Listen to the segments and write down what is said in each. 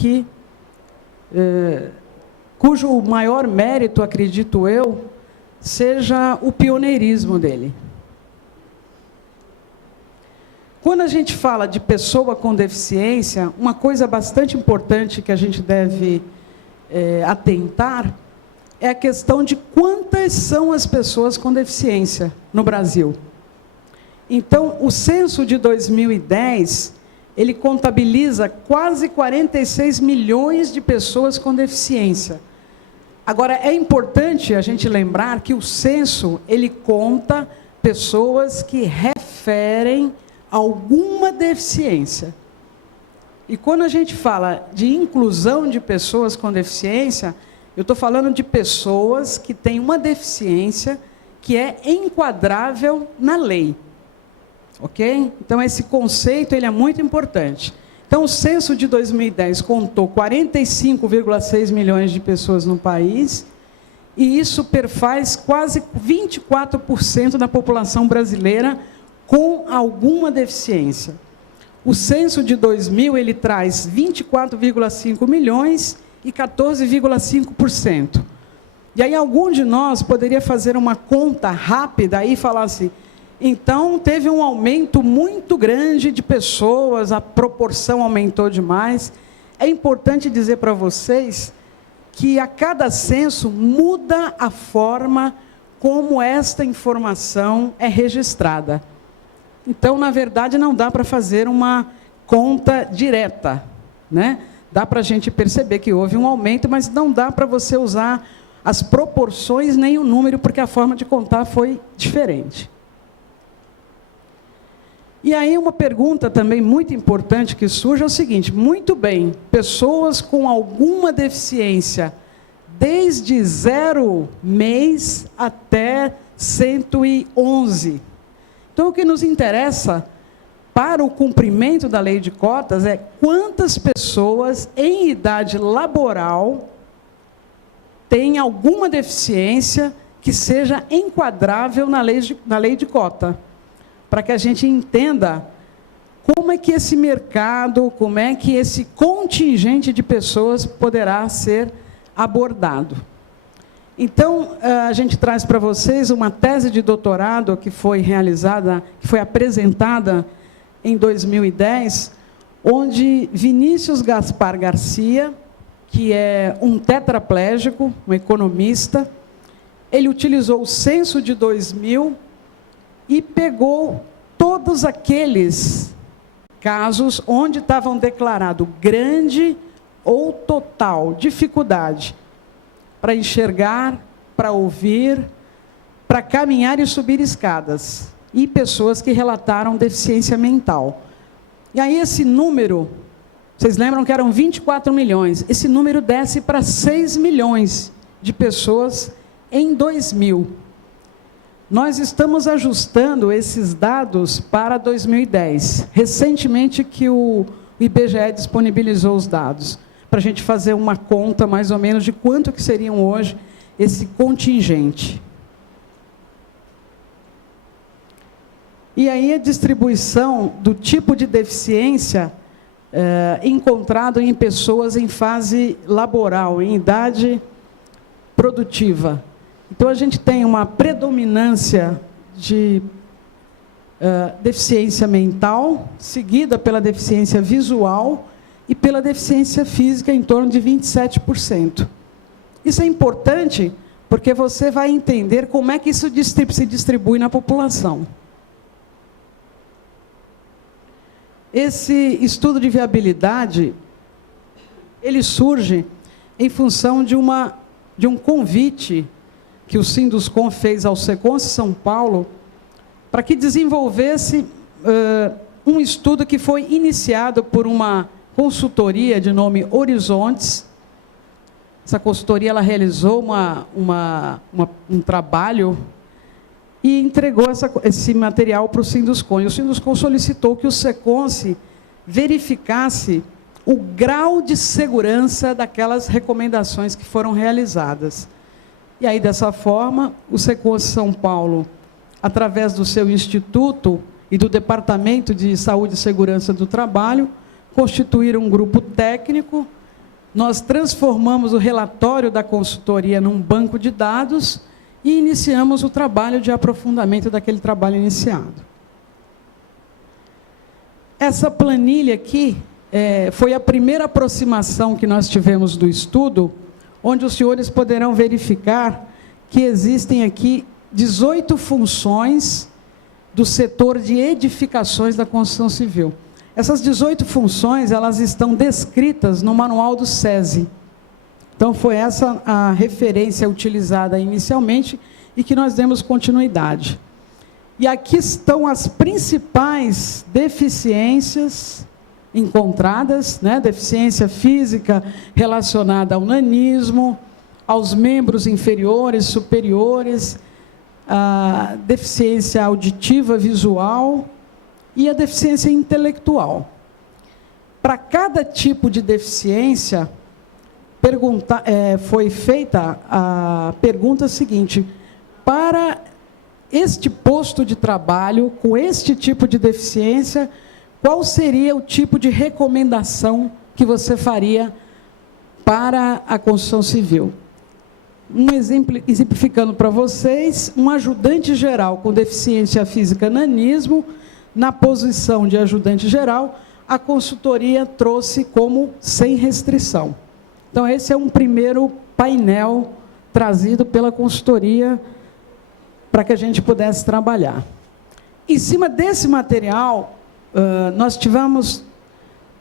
que, cujo maior mérito, acredito eu, seja o pioneirismo dele. Quando a gente fala de pessoa com deficiência, uma coisa bastante importante que a gente deve atentar é a questão de quantas são as pessoas com deficiência no Brasil. Então, o censo de 2010, ele contabiliza quase 46 milhões de pessoas com deficiência. Agora, é importante a gente lembrar que o censo, ele conta pessoas que referem alguma deficiência. E quando a gente fala de inclusão de pessoas com deficiência, eu estou falando de pessoas que têm uma deficiência que é enquadrável na lei. Ok? Então, esse conceito ele é muito importante. Então, o censo de 2010 contou 45,6 milhões de pessoas no país, e isso perfaz quase 24% da população brasileira com alguma deficiência. O censo de 2000, ele traz 24,5 milhões e 14,5%. E aí, algum de nós poderia fazer uma conta rápida e falar assim, então, teve um aumento muito grande de pessoas, a proporção aumentou demais. É importante dizer para vocês que a cada censo muda a forma como esta informação é registrada. Então, na verdade, não dá para fazer uma conta direta, né? Dá para a gente perceber que houve um aumento, mas não dá para você usar as proporções nem o número, porque a forma de contar foi diferente. E aí uma pergunta também muito importante que surge é o seguinte, muito bem, pessoas com alguma deficiência, desde 0 mês até 111. Então, o que nos interessa para o cumprimento da lei de cotas é quantas pessoas em idade laboral têm alguma deficiência que seja enquadrável na lei de cota, para que a gente entenda como é que esse mercado, como é que esse contingente de pessoas poderá ser abordado. Então, a gente traz para vocês uma tese de doutorado que foi realizada, que foi apresentada em 2010, onde Vinícius Gaspar Garcia, que é um tetraplégico, um economista, ele utilizou o censo de 2000 e pegou todos aqueles casos onde estavam declarado grande ou total dificuldade para enxergar, para ouvir, para caminhar e subir escadas, e pessoas que relataram deficiência mental. E aí esse número, vocês lembram que eram 24 milhões, esse número desce para 6 milhões de pessoas em 2000. Nós estamos ajustando esses dados para 2010. Recentemente que o IBGE disponibilizou os dados, para a gente fazer uma conta mais ou menos de quanto que seriam hoje esse contingente. E aí a distribuição do tipo de deficiência encontrado em pessoas em fase laboral, em idade produtiva. Então, a gente tem uma predominância de deficiência mental, seguida pela deficiência visual e pela deficiência física, em torno de 27%. Isso é importante, porque você vai entender como é que isso se distribui na população. Esse estudo de viabilidade, ele surge em função de um convite que o Sinduscom fez ao SECONS São Paulo, para que desenvolvesse um estudo que foi iniciado por uma consultoria de nome Horizontes. Essa consultoria ela realizou um trabalho e entregou esse material para o Sinduscom. E o Sinduscom solicitou que o SECONS verificasse o grau de segurança daquelas recomendações que foram realizadas. E aí, dessa forma, o SECONS São Paulo, através do seu instituto e do Departamento de Saúde e Segurança do Trabalho, constituíram um grupo técnico nós transformamos o relatório da consultoria num banco de dados e iniciamos o trabalho de aprofundamento daquele trabalho iniciado. Essa planilha aqui foi a primeira aproximação que nós tivemos do estudo, onde os senhores poderão verificar que existem aqui 18 funções do setor de edificações da construção civil. Essas 18 funções, elas estão descritas no manual do SESI. Então, foi essa a referência utilizada inicialmente e que nós demos continuidade. E aqui estão as principais deficiências encontradas, né? Deficiência física relacionada ao nanismo, aos membros inferiores, superiores, a deficiência auditiva, visual e a deficiência intelectual. Para cada tipo de deficiência, foi feita a pergunta seguinte: para este posto de trabalho, com este tipo de deficiência, qual seria o tipo de recomendação que você faria para a construção civil? Exemplificando para vocês, um ajudante geral com deficiência física nanismo, na posição de ajudante geral, a consultoria trouxe como sem restrição. Então, esse é um primeiro painel trazido pela consultoria para que a gente pudesse trabalhar. Em cima desse material, nós tivemos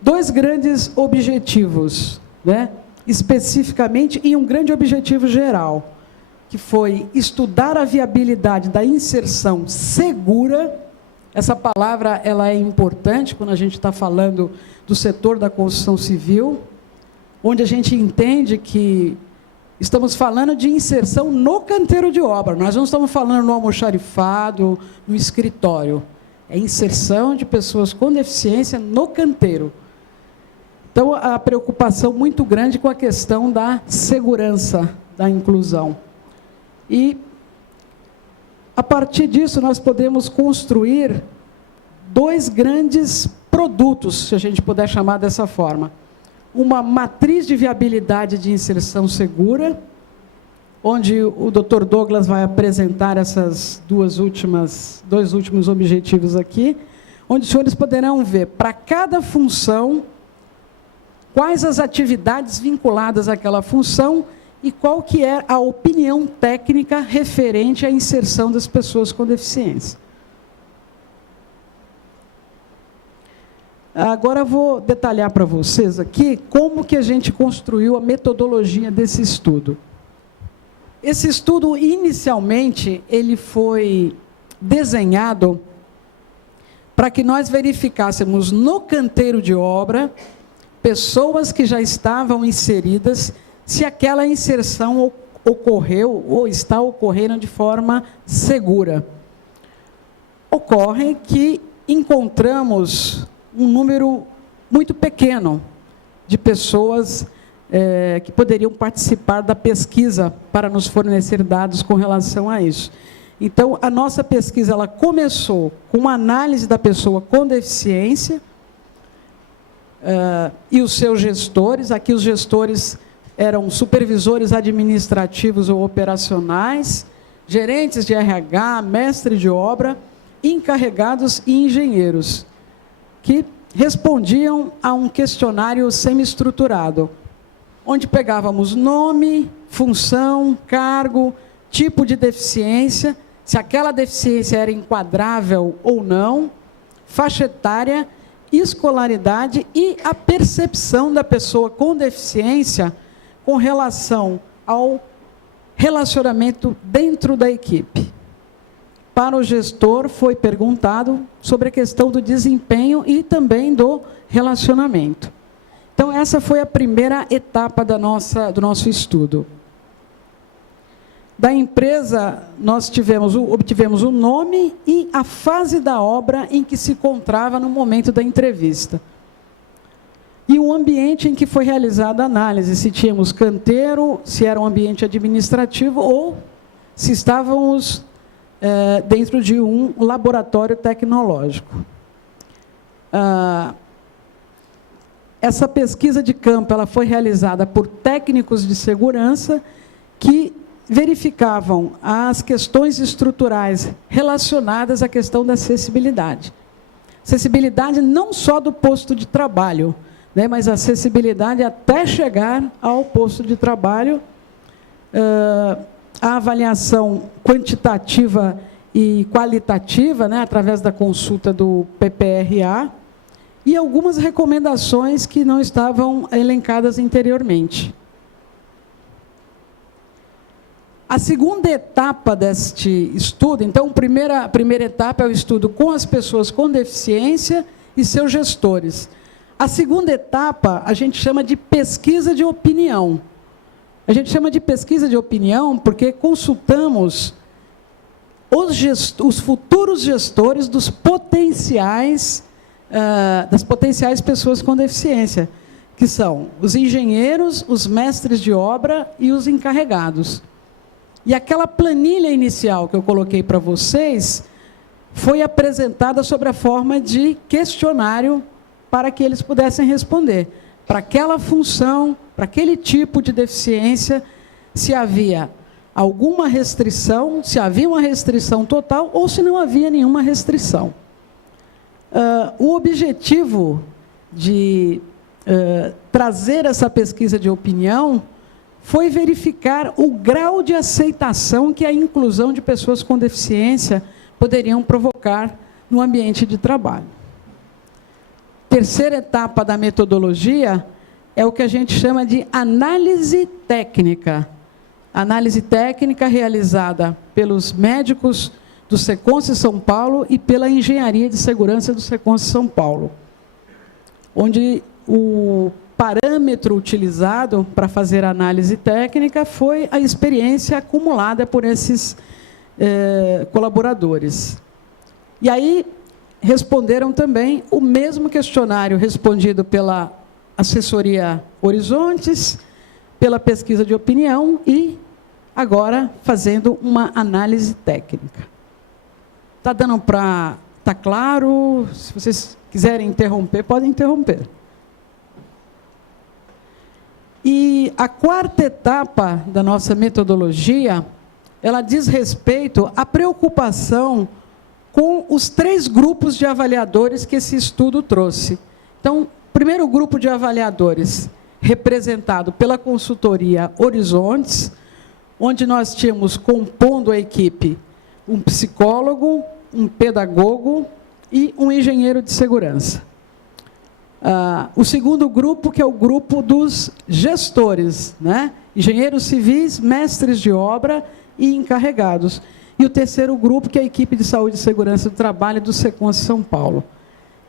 2 grandes objetivos, né? Especificamente, e um grande objetivo geral, que foi estudar a viabilidade da inserção segura. Essa palavra ela é importante quando a gente está falando do setor da construção civil, onde a gente entende que estamos falando de inserção no canteiro de obra. Nós não estamos falando no almoxarifado, no escritório. É inserção de pessoas com deficiência no canteiro. Então, a preocupação muito grande com a questão da segurança, da inclusão. E, a partir disso, nós podemos construir 2 grandes produtos, se a gente puder chamar dessa forma. Uma matriz de viabilidade de inserção segura, onde o Dr. Douglas vai apresentar essas 2 últimos objetivos aqui, onde os senhores poderão ver, para cada função, quais as atividades vinculadas àquela função e qual que é a opinião técnica referente à inserção das pessoas com deficiência. Agora eu vou detalhar para vocês aqui como que a gente construiu a metodologia desse estudo. Esse estudo, inicialmente, ele foi desenhado para que nós verificássemos no canteiro de obra pessoas que já estavam inseridas, se aquela inserção ocorreu ou está ocorrendo de forma segura. Ocorre que encontramos um número muito pequeno de pessoas que poderiam participar da pesquisa para nos fornecer dados com relação a isso. Então, a nossa pesquisa ela começou com uma análise da pessoa com deficiência e os seus gestores. Aqui os gestores eram supervisores administrativos ou operacionais, gerentes de RH, mestre de obra, encarregados e engenheiros, que respondiam a um questionário semi-estruturado, onde pegávamos nome, função, cargo, tipo de deficiência, se aquela deficiência era enquadrável ou não, faixa etária, escolaridade e a percepção da pessoa com deficiência com relação ao relacionamento dentro da equipe. Para o gestor, foi perguntado sobre a questão do desempenho e também do relacionamento. Então, essa foi a primeira etapa do nosso estudo. Da empresa, nós obtivemos o nome e a fase da obra em que se encontrava no momento da entrevista. E o ambiente em que foi realizada a análise, se tínhamos canteiro, se era um ambiente administrativo ou se estávamos dentro de um laboratório tecnológico. essa pesquisa de campo ela foi realizada por técnicos de segurança que verificavam as questões estruturais relacionadas à questão da acessibilidade. Acessibilidade não só do posto de trabalho, né, mas acessibilidade até chegar ao posto de trabalho, a avaliação quantitativa e qualitativa, né, através da consulta do PPRA, e algumas recomendações que não estavam elencadas anteriormente. A segunda etapa deste estudo, então, a primeira etapa é o estudo com as pessoas com deficiência e seus gestores. A segunda etapa a gente chama de pesquisa de opinião. A gente chama de pesquisa de opinião porque consultamos os futuros gestores das potenciais pessoas com deficiência, que são os engenheiros, os mestres de obra e os encarregados. E aquela planilha inicial que eu coloquei para vocês foi apresentada sob a forma de questionário para que eles pudessem responder. Para aquela função, para aquele tipo de deficiência, se havia alguma restrição, se havia uma restrição total ou se não havia nenhuma restrição. O objetivo de trazer essa pesquisa de opinião foi verificar o grau de aceitação que a inclusão de pessoas com deficiência poderiam provocar no ambiente de trabalho. Terceira etapa da metodologia é o que a gente chama de análise técnica. Análise técnica realizada pelos médicos do Seconce São Paulo e pela Engenharia de Segurança do Seconce São Paulo, onde o parâmetro utilizado para fazer a análise técnica foi a experiência acumulada por esses colaboradores. E aí responderam também o mesmo questionário respondido pela assessoria Horizontes, pela pesquisa de opinião e agora fazendo uma análise técnica. Está dando para... Está claro? Se vocês quiserem interromper, podem interromper. E a quarta etapa da nossa metodologia, ela diz respeito à preocupação com os 3 grupos de avaliadores que esse estudo trouxe. Então, o primeiro grupo de avaliadores, representado pela consultoria Horizontes, onde nós tínhamos compondo a equipe um psicólogo, um pedagogo e um engenheiro de segurança. O segundo grupo, que é o grupo dos gestores, né? Engenheiros civis, mestres de obra e encarregados. E o terceiro grupo, que é a equipe de saúde e segurança do trabalho do Seconce São Paulo.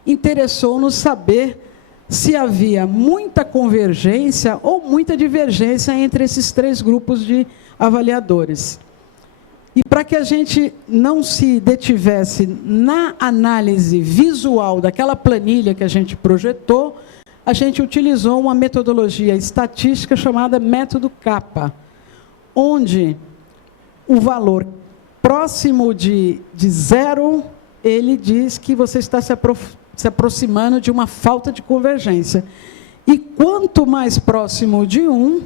Interessou-nos saber se havia muita convergência ou muita divergência entre esses 3 grupos de avaliadores. E para que a gente não se detivesse na análise visual daquela planilha que a gente projetou, a gente utilizou uma metodologia estatística chamada método CAPA, onde o valor próximo de 0, ele diz que você está se aproximando de uma falta de convergência. E quanto mais próximo de 1,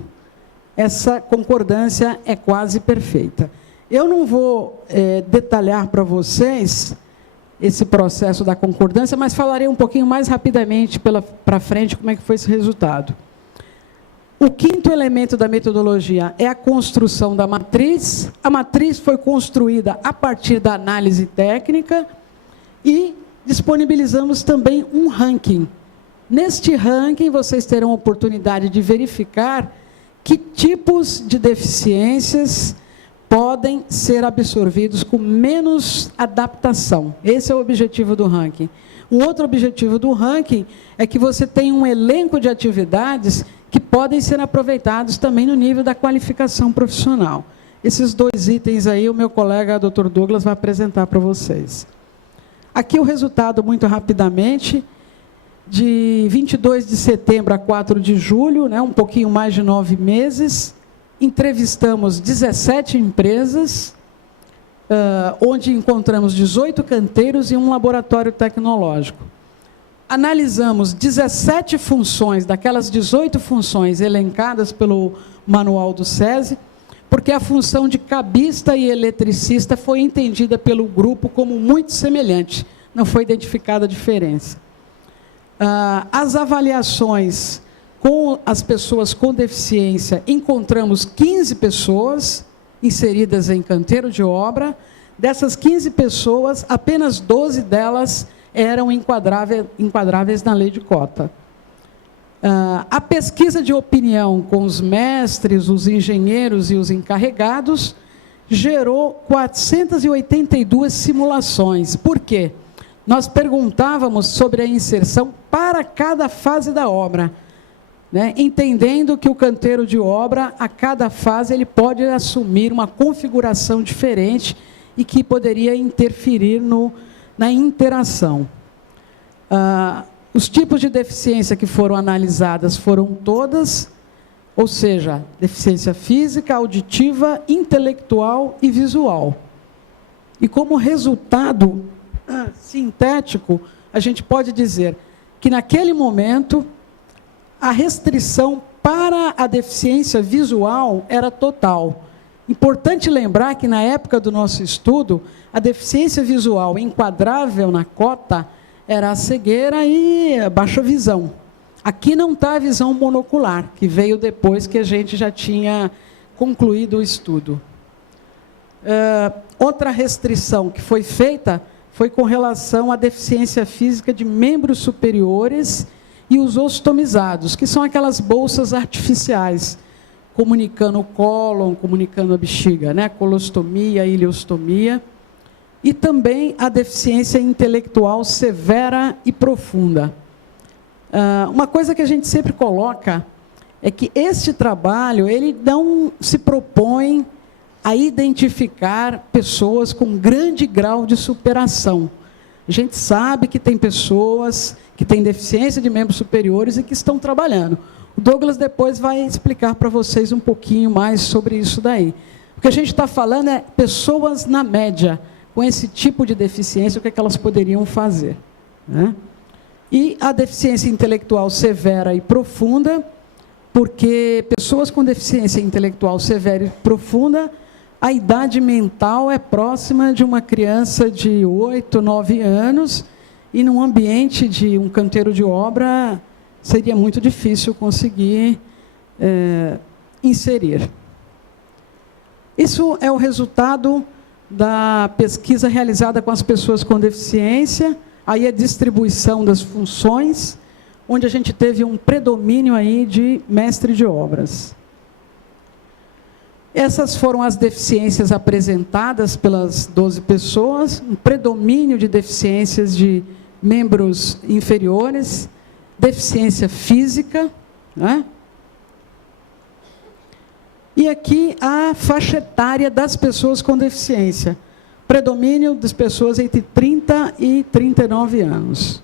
essa concordância é quase perfeita. Eu não vou detalhar para vocês esse processo da concordância, mas falarei um pouquinho mais rapidamente para frente como é que foi esse resultado. O quinto elemento da metodologia é a construção da matriz. A matriz foi construída a partir da análise técnica e disponibilizamos também um ranking. Neste ranking, vocês terão a oportunidade de verificar que tipos de deficiências podem ser absorvidos com menos adaptação. Esse é o objetivo do ranking. Um outro objetivo do ranking é que você tenha um elenco de atividades que podem ser aproveitados também no nível da qualificação profissional. Esses 2 itens aí, o meu colega, Dr. Douglas, vai apresentar para vocês. Aqui o resultado, muito rapidamente, de 22 de setembro a 4 de julho, né, um pouquinho mais de 9 meses, entrevistamos 17 empresas, onde encontramos 18 canteiros e um laboratório tecnológico. analisamos 17 funções, daquelas 18 funções elencadas pelo manual do SESI, porque a função de cabista e eletricista foi entendida pelo grupo como muito semelhante, não foi identificada a diferença. As avaliações com as pessoas com deficiência, encontramos 15 pessoas inseridas em canteiro de obra. Dessas 15 pessoas, apenas 12 delas eram enquadráveis na lei de cota. A pesquisa de opinião com os mestres, os engenheiros e os encarregados gerou 482 simulações. Por quê? Nós perguntávamos sobre a inserção para cada fase da obra, né? Entendendo que o canteiro de obra, a cada fase, ele pode assumir uma configuração diferente e que poderia interferir na interação. Os tipos de deficiência que foram analisadas foram todas, ou seja, deficiência física, auditiva, intelectual e visual. E como resultado sintético, a gente pode dizer que naquele momento a restrição para a deficiência visual era total. Importante lembrar que na época do nosso estudo, a deficiência visual enquadrável na cota era a cegueira e a baixa visão. Aqui não está a visão monocular, que veio depois que a gente já tinha concluído o estudo. Outra restrição que foi feita foi com relação à deficiência física de membros superiores e os ostomizados, que são aquelas bolsas artificiais, comunicando o cólon, comunicando a bexiga, né? Colostomia, ileostomia. E também a deficiência intelectual severa e profunda. Uma coisa que a gente sempre coloca é que este trabalho, ele não se propõe a identificar pessoas com grande grau de superação. A gente sabe que tem pessoas que têm deficiência de membros superiores e que estão trabalhando. O Douglas depois vai explicar para vocês um pouquinho mais sobre isso daí. O que a gente está falando é pessoas na média, com esse tipo de deficiência, o que é que elas poderiam fazer, né? E a deficiência intelectual severa e profunda, porque pessoas com deficiência intelectual severa e profunda, a idade mental é próxima de uma criança de 8, 9 anos, e num ambiente de um canteiro de obra, seria muito difícil conseguir inserir. Isso é o resultado da pesquisa realizada com as pessoas com deficiência, aí a distribuição das funções, onde a gente teve um predomínio aí de mestre de obras. Essas foram as deficiências apresentadas pelas 12 pessoas, um predomínio de deficiências de membros inferiores, deficiência física, né? E aqui a faixa etária das pessoas com deficiência. Predomínio das pessoas entre 30 e 39 anos.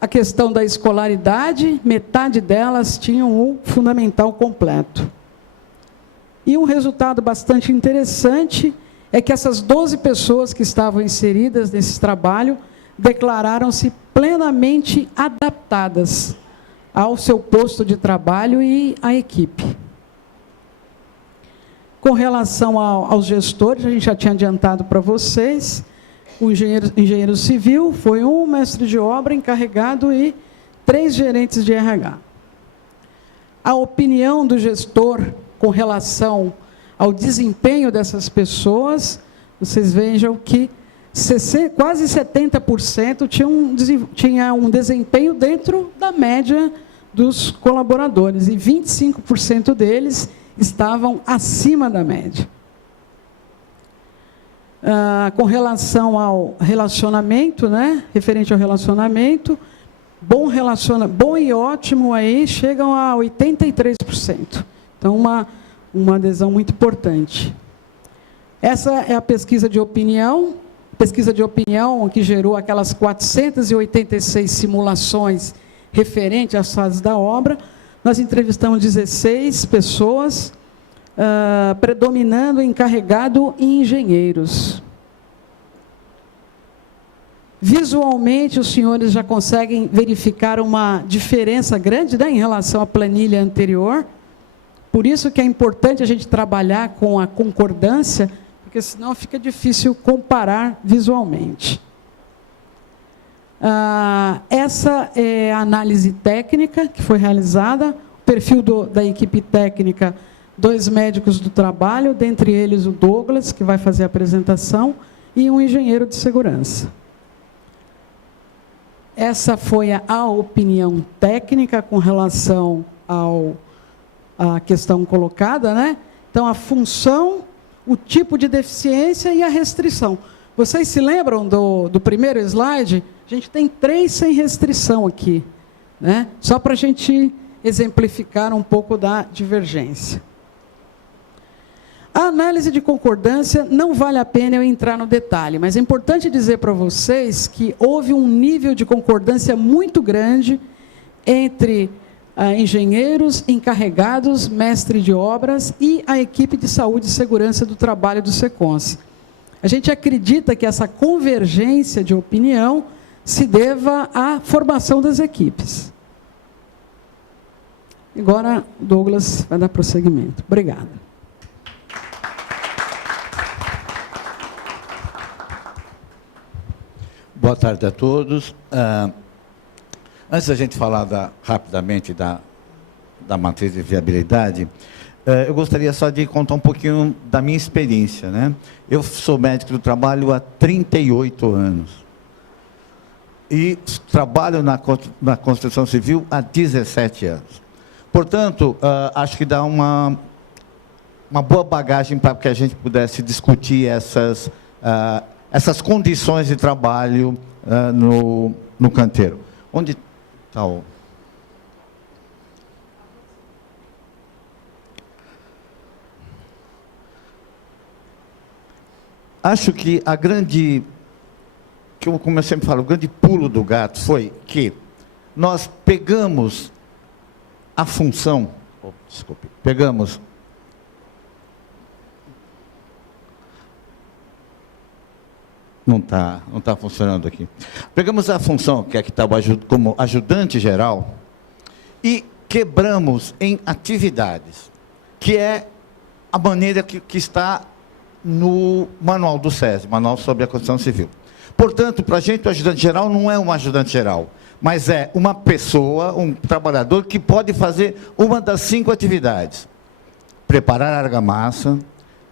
A questão da escolaridade, metade delas tinham o fundamental completo. E um resultado bastante interessante é que essas 12 pessoas que estavam inseridas nesse trabalho declararam-se plenamente adaptadas ao seu posto de trabalho e à equipe. Com relação aos gestores, a gente já tinha adiantado para vocês, o engenheiro civil foi um mestre de obra encarregado e 3 gerentes de RH. A opinião do gestor com relação ao desempenho dessas pessoas, vocês vejam que quase 70% tinha um desempenho dentro da média dos colaboradores, e 25% deles estavam acima da média. Com relação ao relacionamento, né, referente ao relacionamento, bom e ótimo aí chegam a 83%. Então, uma adesão muito importante. Essa é a pesquisa de opinião que gerou aquelas 486 simulações referente às fases da obra. Nós entrevistamos 16 pessoas, predominando encarregado e engenheiros. Visualmente, os senhores já conseguem verificar uma diferença grande, né, em relação à planilha anterior. Por isso que é importante a gente trabalhar com a concordância, porque senão fica difícil comparar visualmente. Essa é a análise técnica que foi realizada, o perfil da equipe técnica, 2 médicos do trabalho, dentre eles o Douglas, que vai fazer a apresentação, e um engenheiro de segurança. Essa foi a opinião técnica com relação à questão colocada, né? Então, a função, o tipo de deficiência e a restrição. Vocês se lembram do primeiro slide? A gente tem 3 sem restrição aqui, né? Só para a gente exemplificar um pouco da divergência. A análise de concordância, não vale a pena eu entrar no detalhe, mas é importante dizer para vocês que houve um nível de concordância muito grande entre engenheiros, encarregados, mestre de obras e a equipe de saúde e segurança do trabalho do SECONSE. A gente acredita que essa convergência de opinião se deva à formação das equipes. Agora, Douglas vai dar prosseguimento. Obrigada. Boa tarde a todos. Antes da gente falar rapidamente da matriz de viabilidade, eu gostaria só de contar um pouquinho da minha experiência, né? Eu sou médico do trabalho há 38 anos. E trabalho na construção civil há 17 anos. Portanto, acho que dá uma boa bagagem para que a gente pudesse discutir essas condições de trabalho no canteiro. Onde está o... Acho que como eu sempre falo, o grande pulo do gato foi que nós pegamos a função... pegamos... Não está funcionando aqui. Pegamos a função, que aqui está como ajudante geral, e quebramos em atividades, que é a maneira que está no manual do SESI, Manual sobre a Construção Civil. Portanto, para a gente, o ajudante geral não é um ajudante geral, mas é uma pessoa, um trabalhador, que pode fazer uma das 5 atividades. Preparar argamassa,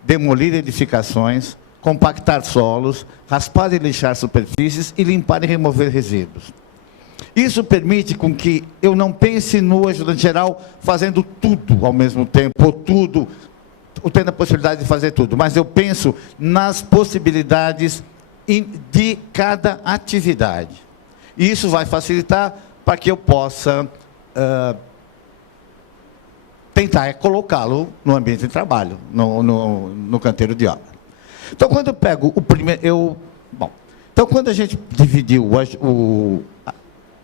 demolir edificações, compactar solos, raspar e lixar superfícies e limpar e remover resíduos. Isso permite com que eu não pense no ajudante geral fazendo tudo ao mesmo tempo, ou tendo a possibilidade de fazer tudo, mas eu penso nas possibilidades de cada atividade. E isso vai facilitar para que eu possa tentar colocá-lo no ambiente de trabalho, no canteiro de obra. Então, quando eu pego o primeiro... Então, quando a gente dividiu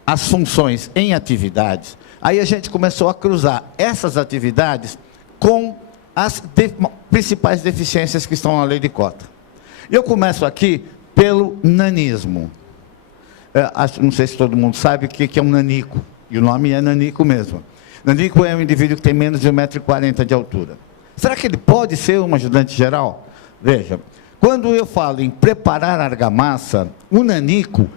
as funções em atividades, aí a gente começou a cruzar essas atividades com as principais deficiências que estão na lei de cota. Eu começo aqui pelo nanismo. Não sei se todo mundo sabe o que é um nanico, e o nome é nanico mesmo. Nanico é um indivíduo que tem menos de 1,40 m de altura. Será que ele pode ser um ajudante geral? Veja, quando eu falo em preparar argamassa, o nanico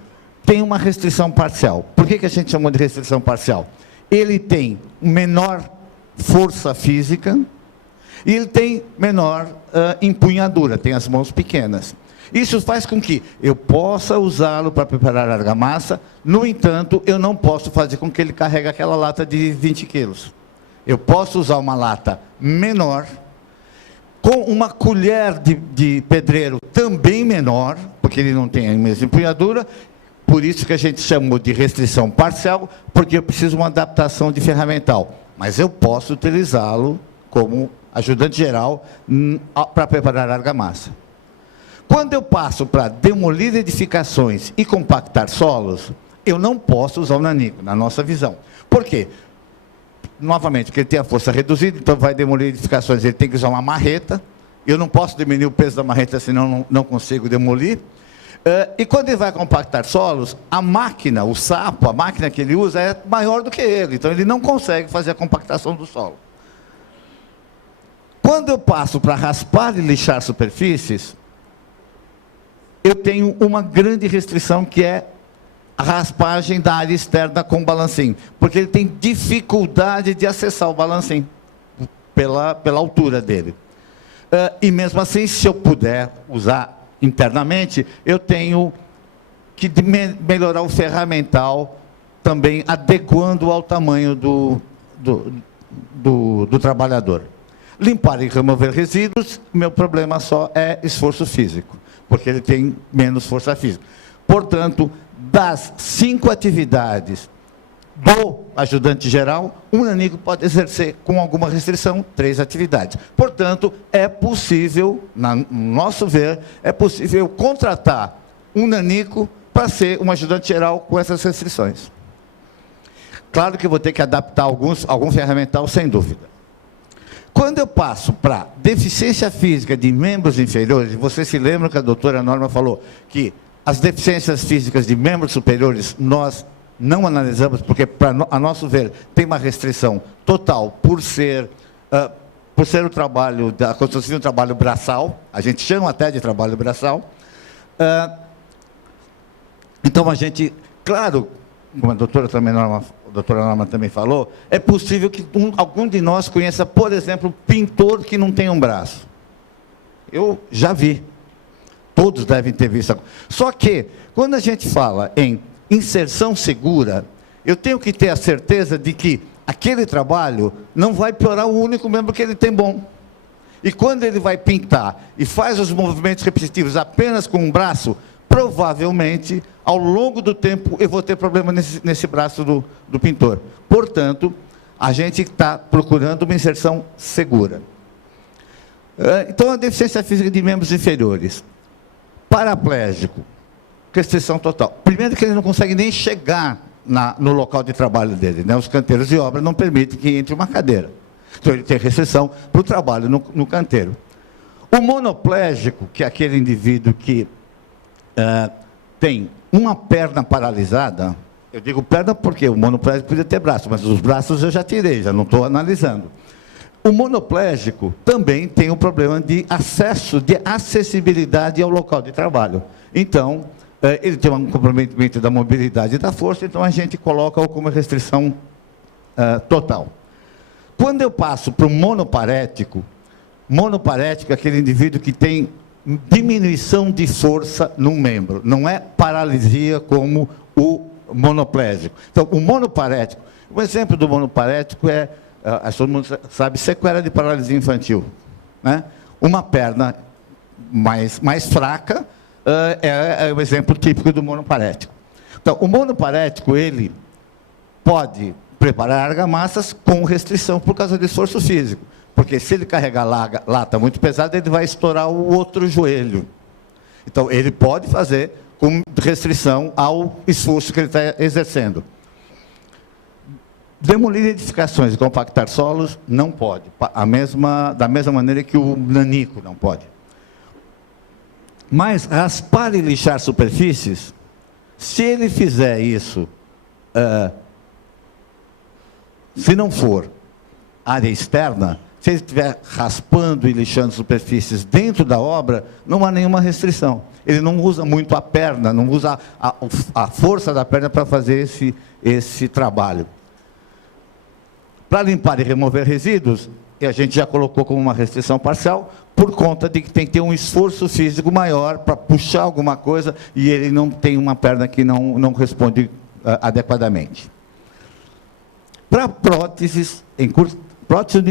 tem uma restrição parcial. Por que a gente chamou de restrição parcial? Ele tem menor força física e ele tem menor empunhadura, tem as mãos pequenas. Isso faz com que eu possa usá-lo para preparar argamassa, no entanto, eu não posso fazer com que ele carregue aquela lata de 20 quilos. Eu posso usar uma lata menor, com uma colher de pedreiro também menor, porque ele não tem a mesma empunhadura, por isso que a gente chamou de restrição parcial, porque eu preciso de uma adaptação de ferramental. Mas eu posso utilizá-lo como ajudante geral para preparar argamassa. Quando eu passo para demolir edificações e compactar solos, eu não posso usar o nanico, na nossa visão. Por quê? Novamente, porque ele tem a força reduzida, então vai demolir edificações, ele tem que usar uma marreta. Eu não posso diminuir o peso da marreta, senão não consigo demolir. E quando ele vai compactar solos, a máquina, o sapo, a máquina que ele usa é maior do que ele, então ele não consegue fazer a compactação do solo. Quando eu passo para raspar e lixar superfícies, eu tenho uma grande restrição, que é a raspagem da área externa com balancim, porque ele tem dificuldade de acessar o balancim pela altura dele. E mesmo assim, se eu puder usar internamente, eu tenho que melhorar o ferramental, também adequando ao tamanho do trabalhador. Limpar e remover resíduos, meu problema só é esforço físico, porque ele tem menos força física. Portanto, das 5 atividades do ajudante geral, um nanico pode exercer, com alguma restrição, 3 atividades. Portanto, é possível, no nosso ver, é possível contratar um nanico para ser um ajudante geral com essas restrições. Claro que eu vou ter que adaptar algum ferramental, sem dúvida. Quando eu passo para deficiência física de membros inferiores, você se lembra que a doutora Norma falou que as deficiências físicas de membros superiores nós não analisamos, porque, a nosso ver, tem uma restrição total por ser o trabalho, a construção de um trabalho braçal, a gente chama até de trabalho braçal. Então, a gente, claro, como a doutora Norma também falou, é possível que algum de nós conheça, por exemplo, pintor que não tem um braço. Eu já vi. Todos devem ter visto. Só que, quando a gente fala em inserção segura, eu tenho que ter a certeza de que aquele trabalho não vai piorar o único membro que ele tem bom. E quando ele vai pintar e faz os movimentos repetitivos apenas com um braço, provavelmente, ao longo do tempo, eu vou ter problema nesse braço do pintor. Portanto, a gente está procurando uma inserção segura. Então, a deficiência física de membros inferiores. Paraplégico, restrição total. Primeiro que ele não consegue nem chegar no local de trabalho dele, né? Os canteiros de obra não permitem que entre uma cadeira. Então ele tem restrição para o trabalho no canteiro. O monoplégico, que é aquele indivíduo que tem uma perna paralisada, eu digo perna porque o monoplégico podia ter braço, mas os braços eu já tirei, já não estou analisando. O monoplégico também tem um problema de acesso, de acessibilidade ao local de trabalho. Então, ele tem um comprometimento da mobilidade e da força, então a gente coloca-o como restrição total. Quando eu passo para o monoparético é aquele indivíduo que tem diminuição de força no membro, não é paralisia como o monoplégico. Então, o monoparético, o exemplo do monoparético é, todo mundo sabe, sequela de paralisia infantil, né? Uma perna mais fraca é o exemplo típico do monoparético. Então, o monoparético, ele pode preparar argamassas com restrição por causa do esforço físico, porque se ele carregar lata muito pesada, ele vai estourar o outro joelho. Então, ele pode fazer com restrição ao esforço que ele está exercendo. Demolir edificações e compactar solos, não pode. Da mesma maneira que o nanico não pode. Mas raspar e lixar superfícies, se ele fizer isso, se não for área externa, se ele estiver raspando e lixando superfícies dentro da obra, não há nenhuma restrição. Ele não usa muito a perna, não usa a força da perna para fazer esse trabalho. Para limpar e remover resíduos, a gente já colocou como uma restrição parcial, por conta de que tem que ter um esforço físico maior para puxar alguma coisa, e ele não tem uma perna que não responde adequadamente. Para prótese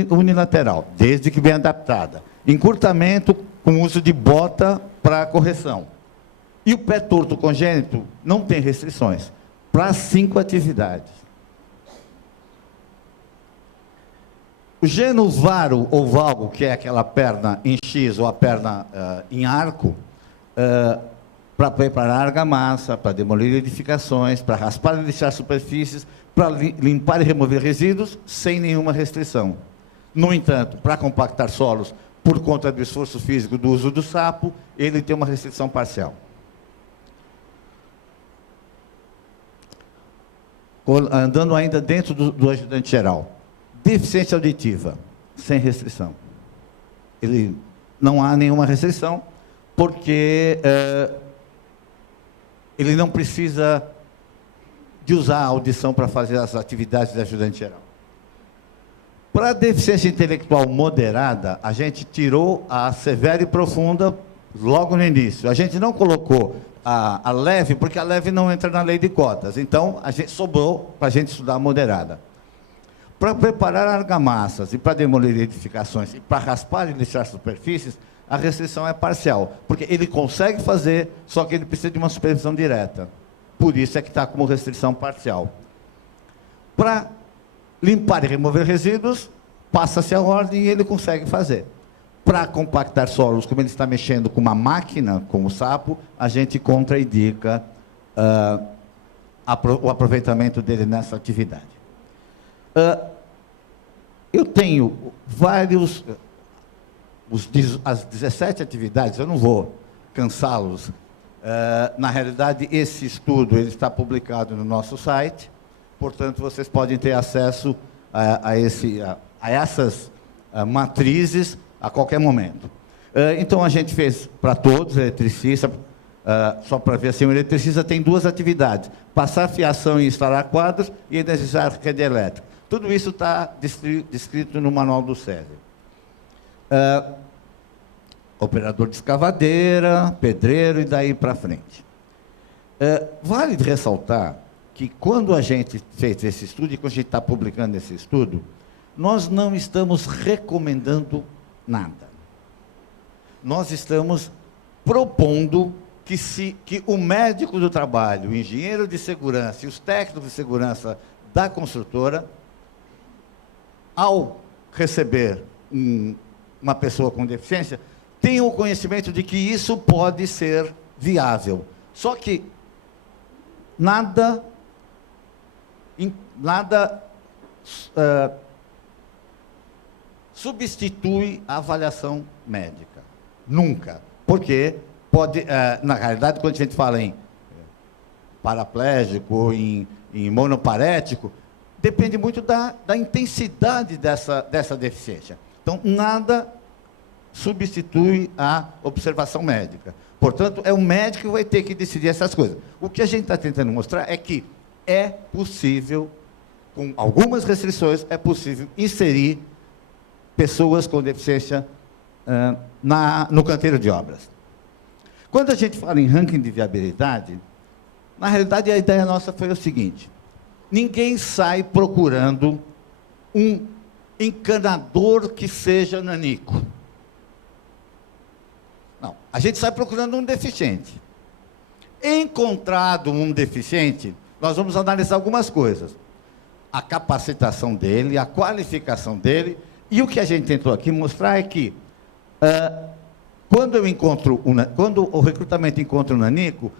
unilateral, desde que bem adaptada. Encurtamento com uso de bota para correção. E o pé torto congênito não tem restrições. Para 5 atividades. O gênio varo ou valgo, que é aquela perna em X ou a perna em arco, para preparar argamassa, para demolir edificações, para raspar e lixar superfícies, para limpar e remover resíduos, sem nenhuma restrição. No entanto, para compactar solos, por conta do esforço físico do uso do sapo, ele tem uma restrição parcial. andando ainda dentro do ajudante geral. Deficiência auditiva, sem restrição. Não há nenhuma restrição, porque ele não precisa de usar a audição para fazer as atividades de ajudante geral. Para a deficiência intelectual moderada, a gente tirou a severa e profunda logo no início. A gente não colocou a leve, porque a leve não entra na lei de cotas. Então, a gente sobrou para a gente estudar a moderada. Para preparar argamassas e para demolir edificações e para raspar e lixar superfícies, a restrição é parcial, porque ele consegue fazer, só que ele precisa de uma supervisão direta. Por isso é que está como restrição parcial. Para limpar e remover resíduos, passa-se a ordem e ele consegue fazer. Para compactar solos, como ele está mexendo com uma máquina, como o sapo, a gente contraindica o aproveitamento dele nessa atividade. Eu tenho vários... as 17 atividades, eu não vou cansá-los. Na realidade, esse estudo ele está publicado no nosso site, portanto, vocês podem ter acesso a essas matrizes a qualquer momento. Então, a gente fez para todos, eletricista, só para ver assim, o eletricista tem 2 atividades: passar fiação e instalar quadros e energizar rede elétrica. Tudo isso está descrito no manual do SESI. Operador de escavadeira, pedreiro e daí para frente. Vale ressaltar que quando a gente fez esse estudo, e quando a gente está publicando esse estudo, nós não estamos recomendando nada. Nós estamos propondo que o médico do trabalho, o engenheiro de segurança e os técnicos de segurança da construtora, ao receber uma pessoa com deficiência, tenham o conhecimento de que isso pode ser viável. Só que nada substitui a avaliação médica. Nunca. Porque pode, na realidade, quando a gente fala em paraplégico, em monoparético, depende muito da intensidade dessa deficiência. Então, nada substitui a observação médica. Portanto, é o médico que vai ter que decidir essas coisas. O que a gente está tentando mostrar é que é possível, com algumas restrições, é possível inserir pessoas com deficiência no canteiro de obras. Quando a gente fala em ranking de viabilidade, na realidade a ideia nossa foi o seguinte: ninguém sai procurando um encanador que seja nanico. Não, a gente sai procurando um deficiente. Encontrado um deficiente, nós vamos analisar algumas coisas: a capacitação dele, a qualificação dele, e o que a gente tentou aqui mostrar é que quando o recrutamento encontra um nanico,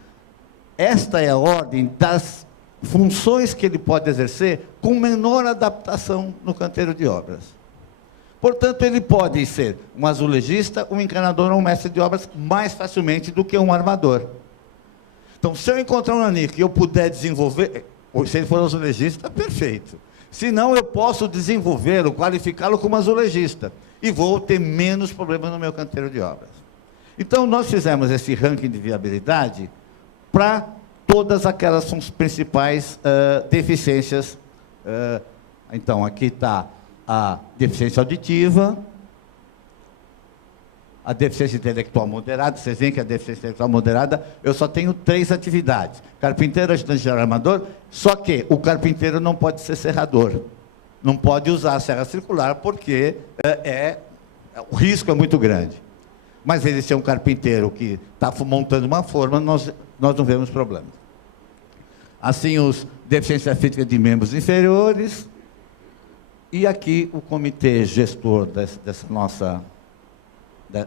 esta é a ordem das funções que ele pode exercer com menor adaptação no canteiro de obras. Portanto, ele pode ser um azulejista, um encanador ou um mestre de obras mais facilmente do que um armador. Então, se eu encontrar um nanico e eu puder desenvolver, ou se ele for azulejista, perfeito. Se não, eu posso desenvolvê-lo, qualificá-lo como azulejista, e vou ter menos problemas no meu canteiro de obras. Então, nós fizemos esse ranking de viabilidade para todas aquelas principais deficiências. Então, aqui está a deficiência auditiva, a deficiência intelectual moderada. Vocês veem que a deficiência intelectual moderada, eu só tenho 3 atividades: carpinteiro, ajudante geral, armador. Só que o carpinteiro não pode ser serrador, não pode usar a serra circular, porque o risco é muito grande. Mas ele ser um carpinteiro que está montando uma forma, nós não vemos problema. Assim, os deficiência física de membros inferiores. E aqui o comitê gestor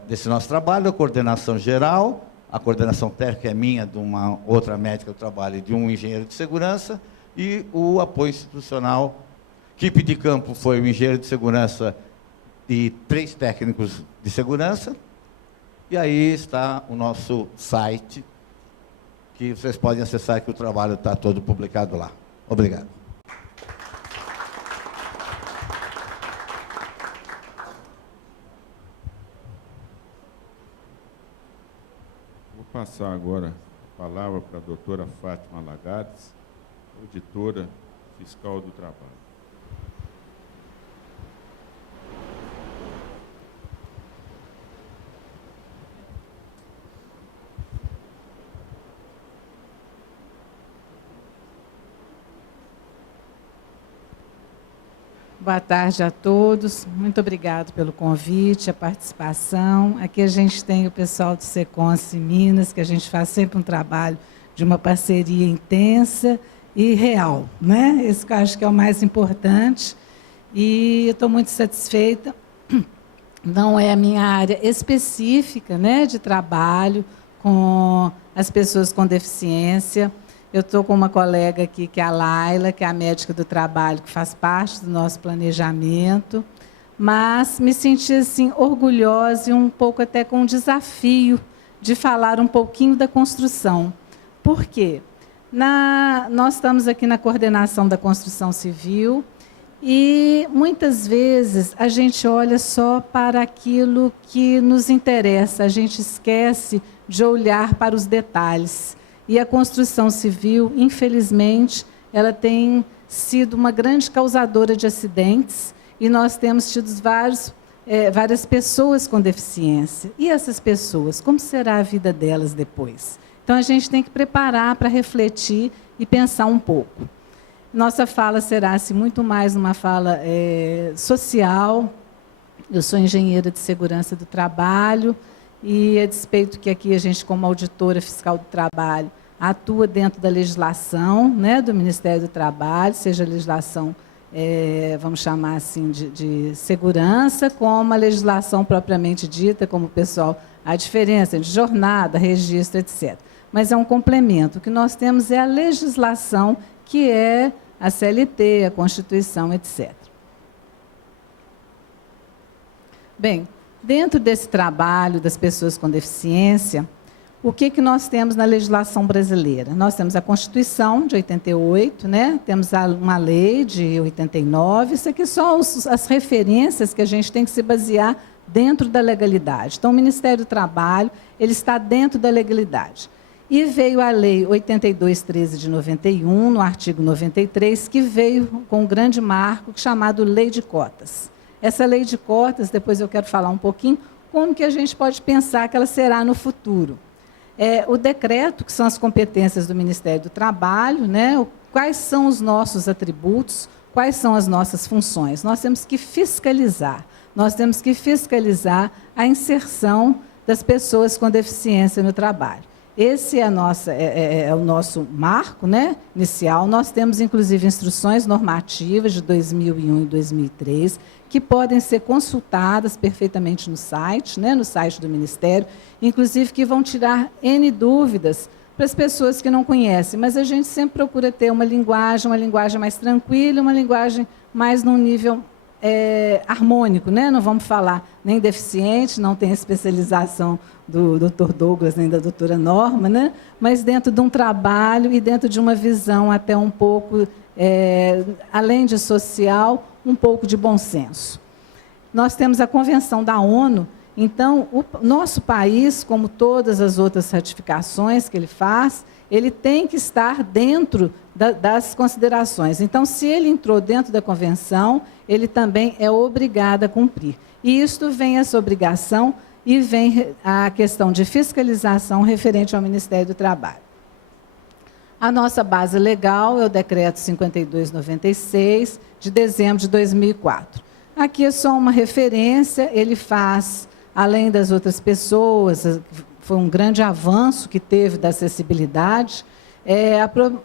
desse nosso trabalho, a coordenação geral, a coordenação técnica é minha, de uma outra médica do trabalho e de um engenheiro de segurança, e o apoio institucional. Equipe de campo foi o engenheiro de segurança e 3 técnicos de segurança. E aí está o nosso site, que vocês podem acessar, que o trabalho está todo publicado lá. Obrigado. passar agora a palavra para a doutora Fátima Lagares, auditora fiscal do trabalho. Boa tarde a todos. Muito obrigado pelo convite, a participação. Aqui a gente tem o pessoal do Seconce Minas, que a gente faz sempre um trabalho de uma parceria intensa e real, né? Esse que eu acho que é o mais importante. E eu estou muito satisfeita. Não é a minha área específica, né, de trabalho com as pessoas com deficiência. Eu estou com uma colega aqui, que é a Laila, que é a médica do trabalho, que faz parte do nosso planejamento, mas me senti assim, orgulhosa e um pouco até com um desafio de falar um pouquinho da construção. Por quê? Nós estamos aqui na coordenação da construção civil e, muitas vezes, a gente olha só para aquilo que nos interessa, a gente esquece de olhar para os detalhes. E a construção civil, infelizmente, ela tem sido uma grande causadora de acidentes e nós temos tido várias pessoas com deficiência. E essas pessoas, como será a vida delas depois? Então, a gente tem que preparar para refletir e pensar um pouco. Nossa fala será assim, muito mais uma fala social. Eu sou engenheira de segurança do trabalho, e a despeito que aqui a gente, como auditora fiscal do trabalho, atua dentro da legislação, né, do Ministério do Trabalho, seja a legislação, vamos chamar assim, de segurança, como a legislação propriamente dita, como o pessoal, a diferença de jornada, registro, etc. Mas é um complemento. O que nós temos é a legislação, que é a CLT, a Constituição, etc. Bem, dentro desse trabalho das pessoas com deficiência, o que nós temos na legislação brasileira? Nós temos a Constituição de 88, né? Temos uma lei de 89, isso aqui são as referências que a gente tem que se basear dentro da legalidade. Então, o Ministério do Trabalho, ele está dentro da legalidade. E veio a Lei 8213 de 91, no artigo 93, que veio com um grande marco chamado Lei de Cotas. Essa lei de cotas, depois eu quero falar um pouquinho, como que a gente pode pensar que ela será no futuro. O decreto, que são as competências do Ministério do Trabalho, né? Quais são os nossos atributos, quais são as nossas funções. Nós temos que fiscalizar a inserção das pessoas com deficiência no trabalho. Esse é o nosso marco, né, inicial. Nós temos, inclusive, instruções normativas de 2001 e 2003, que podem ser consultadas perfeitamente no site, né, no site do Ministério, inclusive que vão tirar N dúvidas para as pessoas que não conhecem. Mas a gente sempre procura ter uma linguagem mais tranquila, uma linguagem mais num nível harmônico, né? Não vamos falar nem deficiente, não tem especialização do Dr. Douglas nem da doutora Norma, né? Mas dentro de um trabalho e dentro de uma visão até um pouco, além de social, um pouco de bom senso. Nós temos a Convenção da ONU, então o nosso país, como todas as outras ratificações que ele faz, ele tem que estar dentro das considerações. Então, se ele entrou dentro da convenção, ele também é obrigado a cumprir. E isto vem essa obrigação e vem a questão de fiscalização referente ao Ministério do Trabalho. A nossa base legal é o Decreto 5296, de dezembro de 2004. Aqui é só uma referência, ele faz, além das outras pessoas, foi um grande avanço que teve da acessibilidade,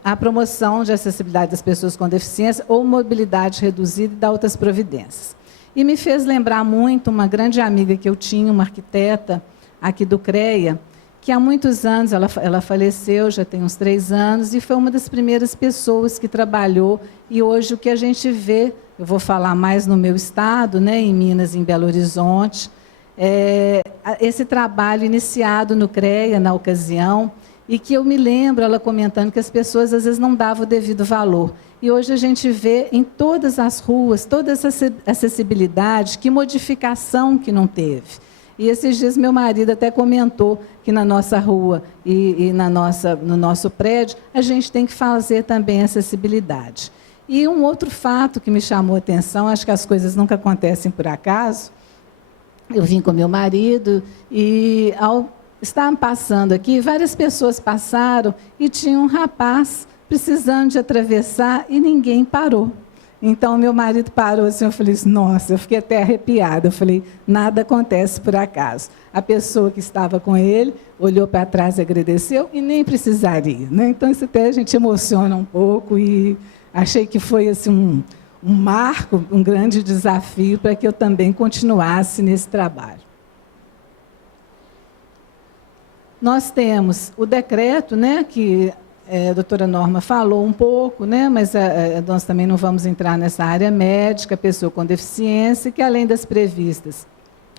a promoção de acessibilidade das pessoas com deficiência ou mobilidade reduzida e da outras providências. E me fez lembrar muito uma grande amiga que eu tinha, uma arquiteta aqui do CREA, que há muitos anos, ela faleceu, já tem uns 3 anos, e foi uma das primeiras pessoas que trabalhou, e hoje o que a gente vê, eu vou falar mais no meu estado, né, em Minas, em Belo Horizonte, esse trabalho iniciado no CREA, na ocasião, e que eu me lembro ela comentando que as pessoas às vezes não davam o devido valor. E hoje a gente vê em todas as ruas, toda essa acessibilidade, que modificação que não teve. E esses dias meu marido até comentou que na nossa rua e no nosso prédio, a gente tem que fazer também acessibilidade. E um outro fato que me chamou a atenção, acho que as coisas nunca acontecem por acaso, eu vim com meu marido e, ao estar passando aqui, várias pessoas passaram e tinha um rapaz precisando de atravessar e ninguém parou. Então, meu marido parou assim, eu falei assim, nossa, eu fiquei até arrepiada. Eu falei, nada acontece por acaso. A pessoa que estava com ele olhou para trás e agradeceu e nem precisaria, né? Então, isso até a gente emociona um pouco e achei que foi assim, um marco, um grande desafio para que eu também continuasse nesse trabalho. Nós temos o decreto, né, que a doutora Norma falou um pouco, né, mas nós também não vamos entrar nessa área médica, pessoa com deficiência, que além das previstas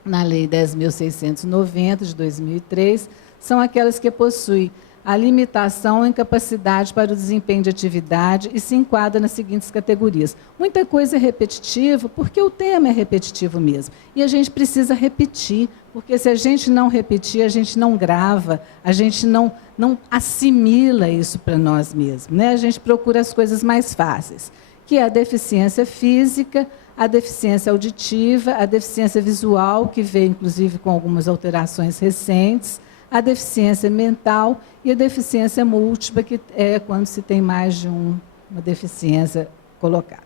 na Lei 10.690, de 2003, são aquelas que possuem a limitação ou incapacidade para o desempenho de atividade e se enquadra nas seguintes categorias. Muita coisa é repetitiva, porque o tema é repetitivo mesmo. E a gente precisa repetir, porque se a gente não repetir, a gente não grava, a gente não assimila isso para nós mesmos, né? A gente procura as coisas mais fáceis, que é a deficiência física, a deficiência auditiva, a deficiência visual, que veio inclusive com algumas alterações recentes, a deficiência mental e a deficiência múltipla, que é quando se tem mais de uma deficiência colocada.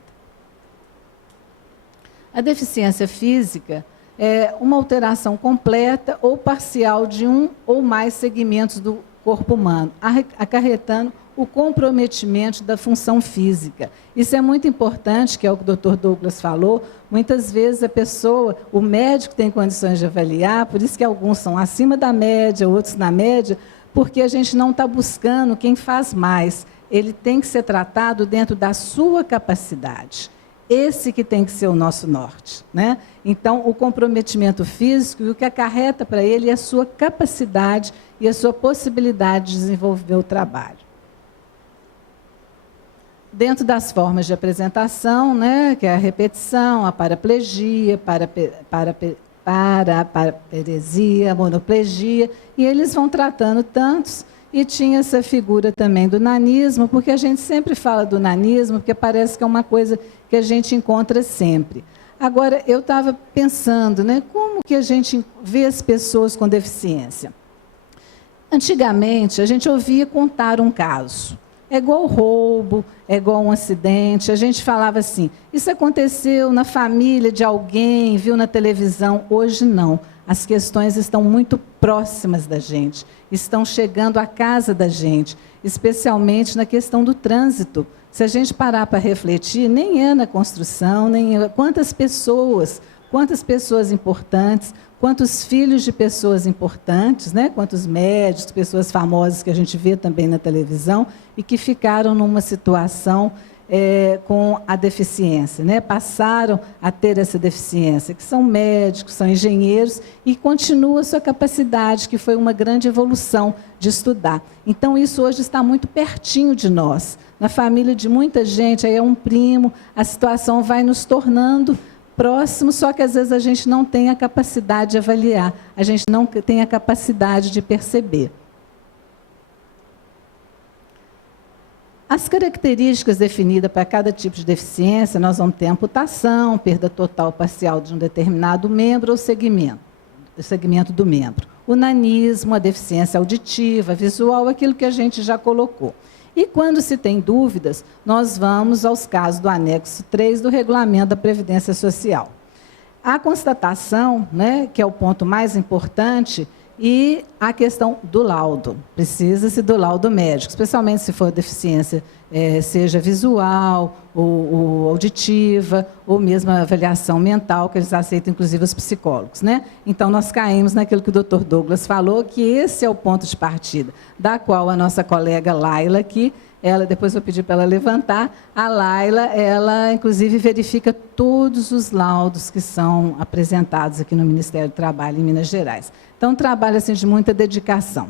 A deficiência física é uma alteração completa ou parcial de um ou mais segmentos do corpo humano, acarretando o comprometimento da função física. Isso é muito importante, que é o que o Dr. Douglas falou. Muitas vezes a pessoa, o médico tem condições de avaliar, por isso que alguns são acima da média, outros na média, porque a gente não está buscando quem faz mais. Ele tem que ser tratado dentro da sua capacidade. Esse que tem que ser o nosso norte, né? Então, o comprometimento físico, e o que acarreta para ele é a sua capacidade e a sua possibilidade de desenvolver o trabalho. Dentro das formas de apresentação, né, que é a repetição, a paraplegia, paraparesia, a monoplegia, e eles vão tratando tantos, e tinha essa figura também do nanismo, porque a gente sempre fala do nanismo, porque parece que é uma coisa que a gente encontra sempre. Agora, eu estava pensando, né, como que a gente vê as pessoas com deficiência? Antigamente, a gente ouvia contar um caso. É igual roubo, é igual um acidente. A gente falava assim, isso aconteceu na família de alguém, viu na televisão. Hoje não. As questões estão muito próximas da gente, estão chegando à casa da gente, especialmente na questão do trânsito. Se a gente parar para refletir, nem é na construção, nem é... Quantas pessoas importantes, quantos filhos de pessoas importantes, né? Quantos médicos, pessoas famosas que a gente vê também na televisão e que ficaram numa situação com a deficiência, né? Passaram a ter essa deficiência, que são médicos, são engenheiros e continua a sua capacidade, que foi uma grande evolução de estudar. Então, isso hoje está muito pertinho de nós. Na família de muita gente, aí é um primo, a situação vai nos tornando próximo, só que às vezes a gente não tem a capacidade de avaliar, a gente não tem a capacidade de perceber. As características definidas para cada tipo de deficiência, nós vamos ter amputação, perda total ou parcial de um determinado membro ou segmento do membro. O nanismo, a deficiência auditiva, visual, aquilo que a gente já colocou. E quando se tem dúvidas, nós vamos aos casos do anexo 3 do Regulamento da Previdência Social. A constatação, né, que é o ponto mais importante, e a questão do laudo. Precisa-se do laudo médico, especialmente se for deficiência, seja visual, ou auditiva, ou mesmo a avaliação mental, que eles aceitam, inclusive, os psicólogos, né? Então, nós caímos naquilo que o Dr. Douglas falou, que esse é o ponto de partida, da qual a nossa colega Laila aqui, ela, depois vou pedir para ela levantar, a Laila, ela, inclusive, verifica todos os laudos que são apresentados aqui no Ministério do Trabalho, em Minas Gerais. Então, um trabalho assim, de muita dedicação.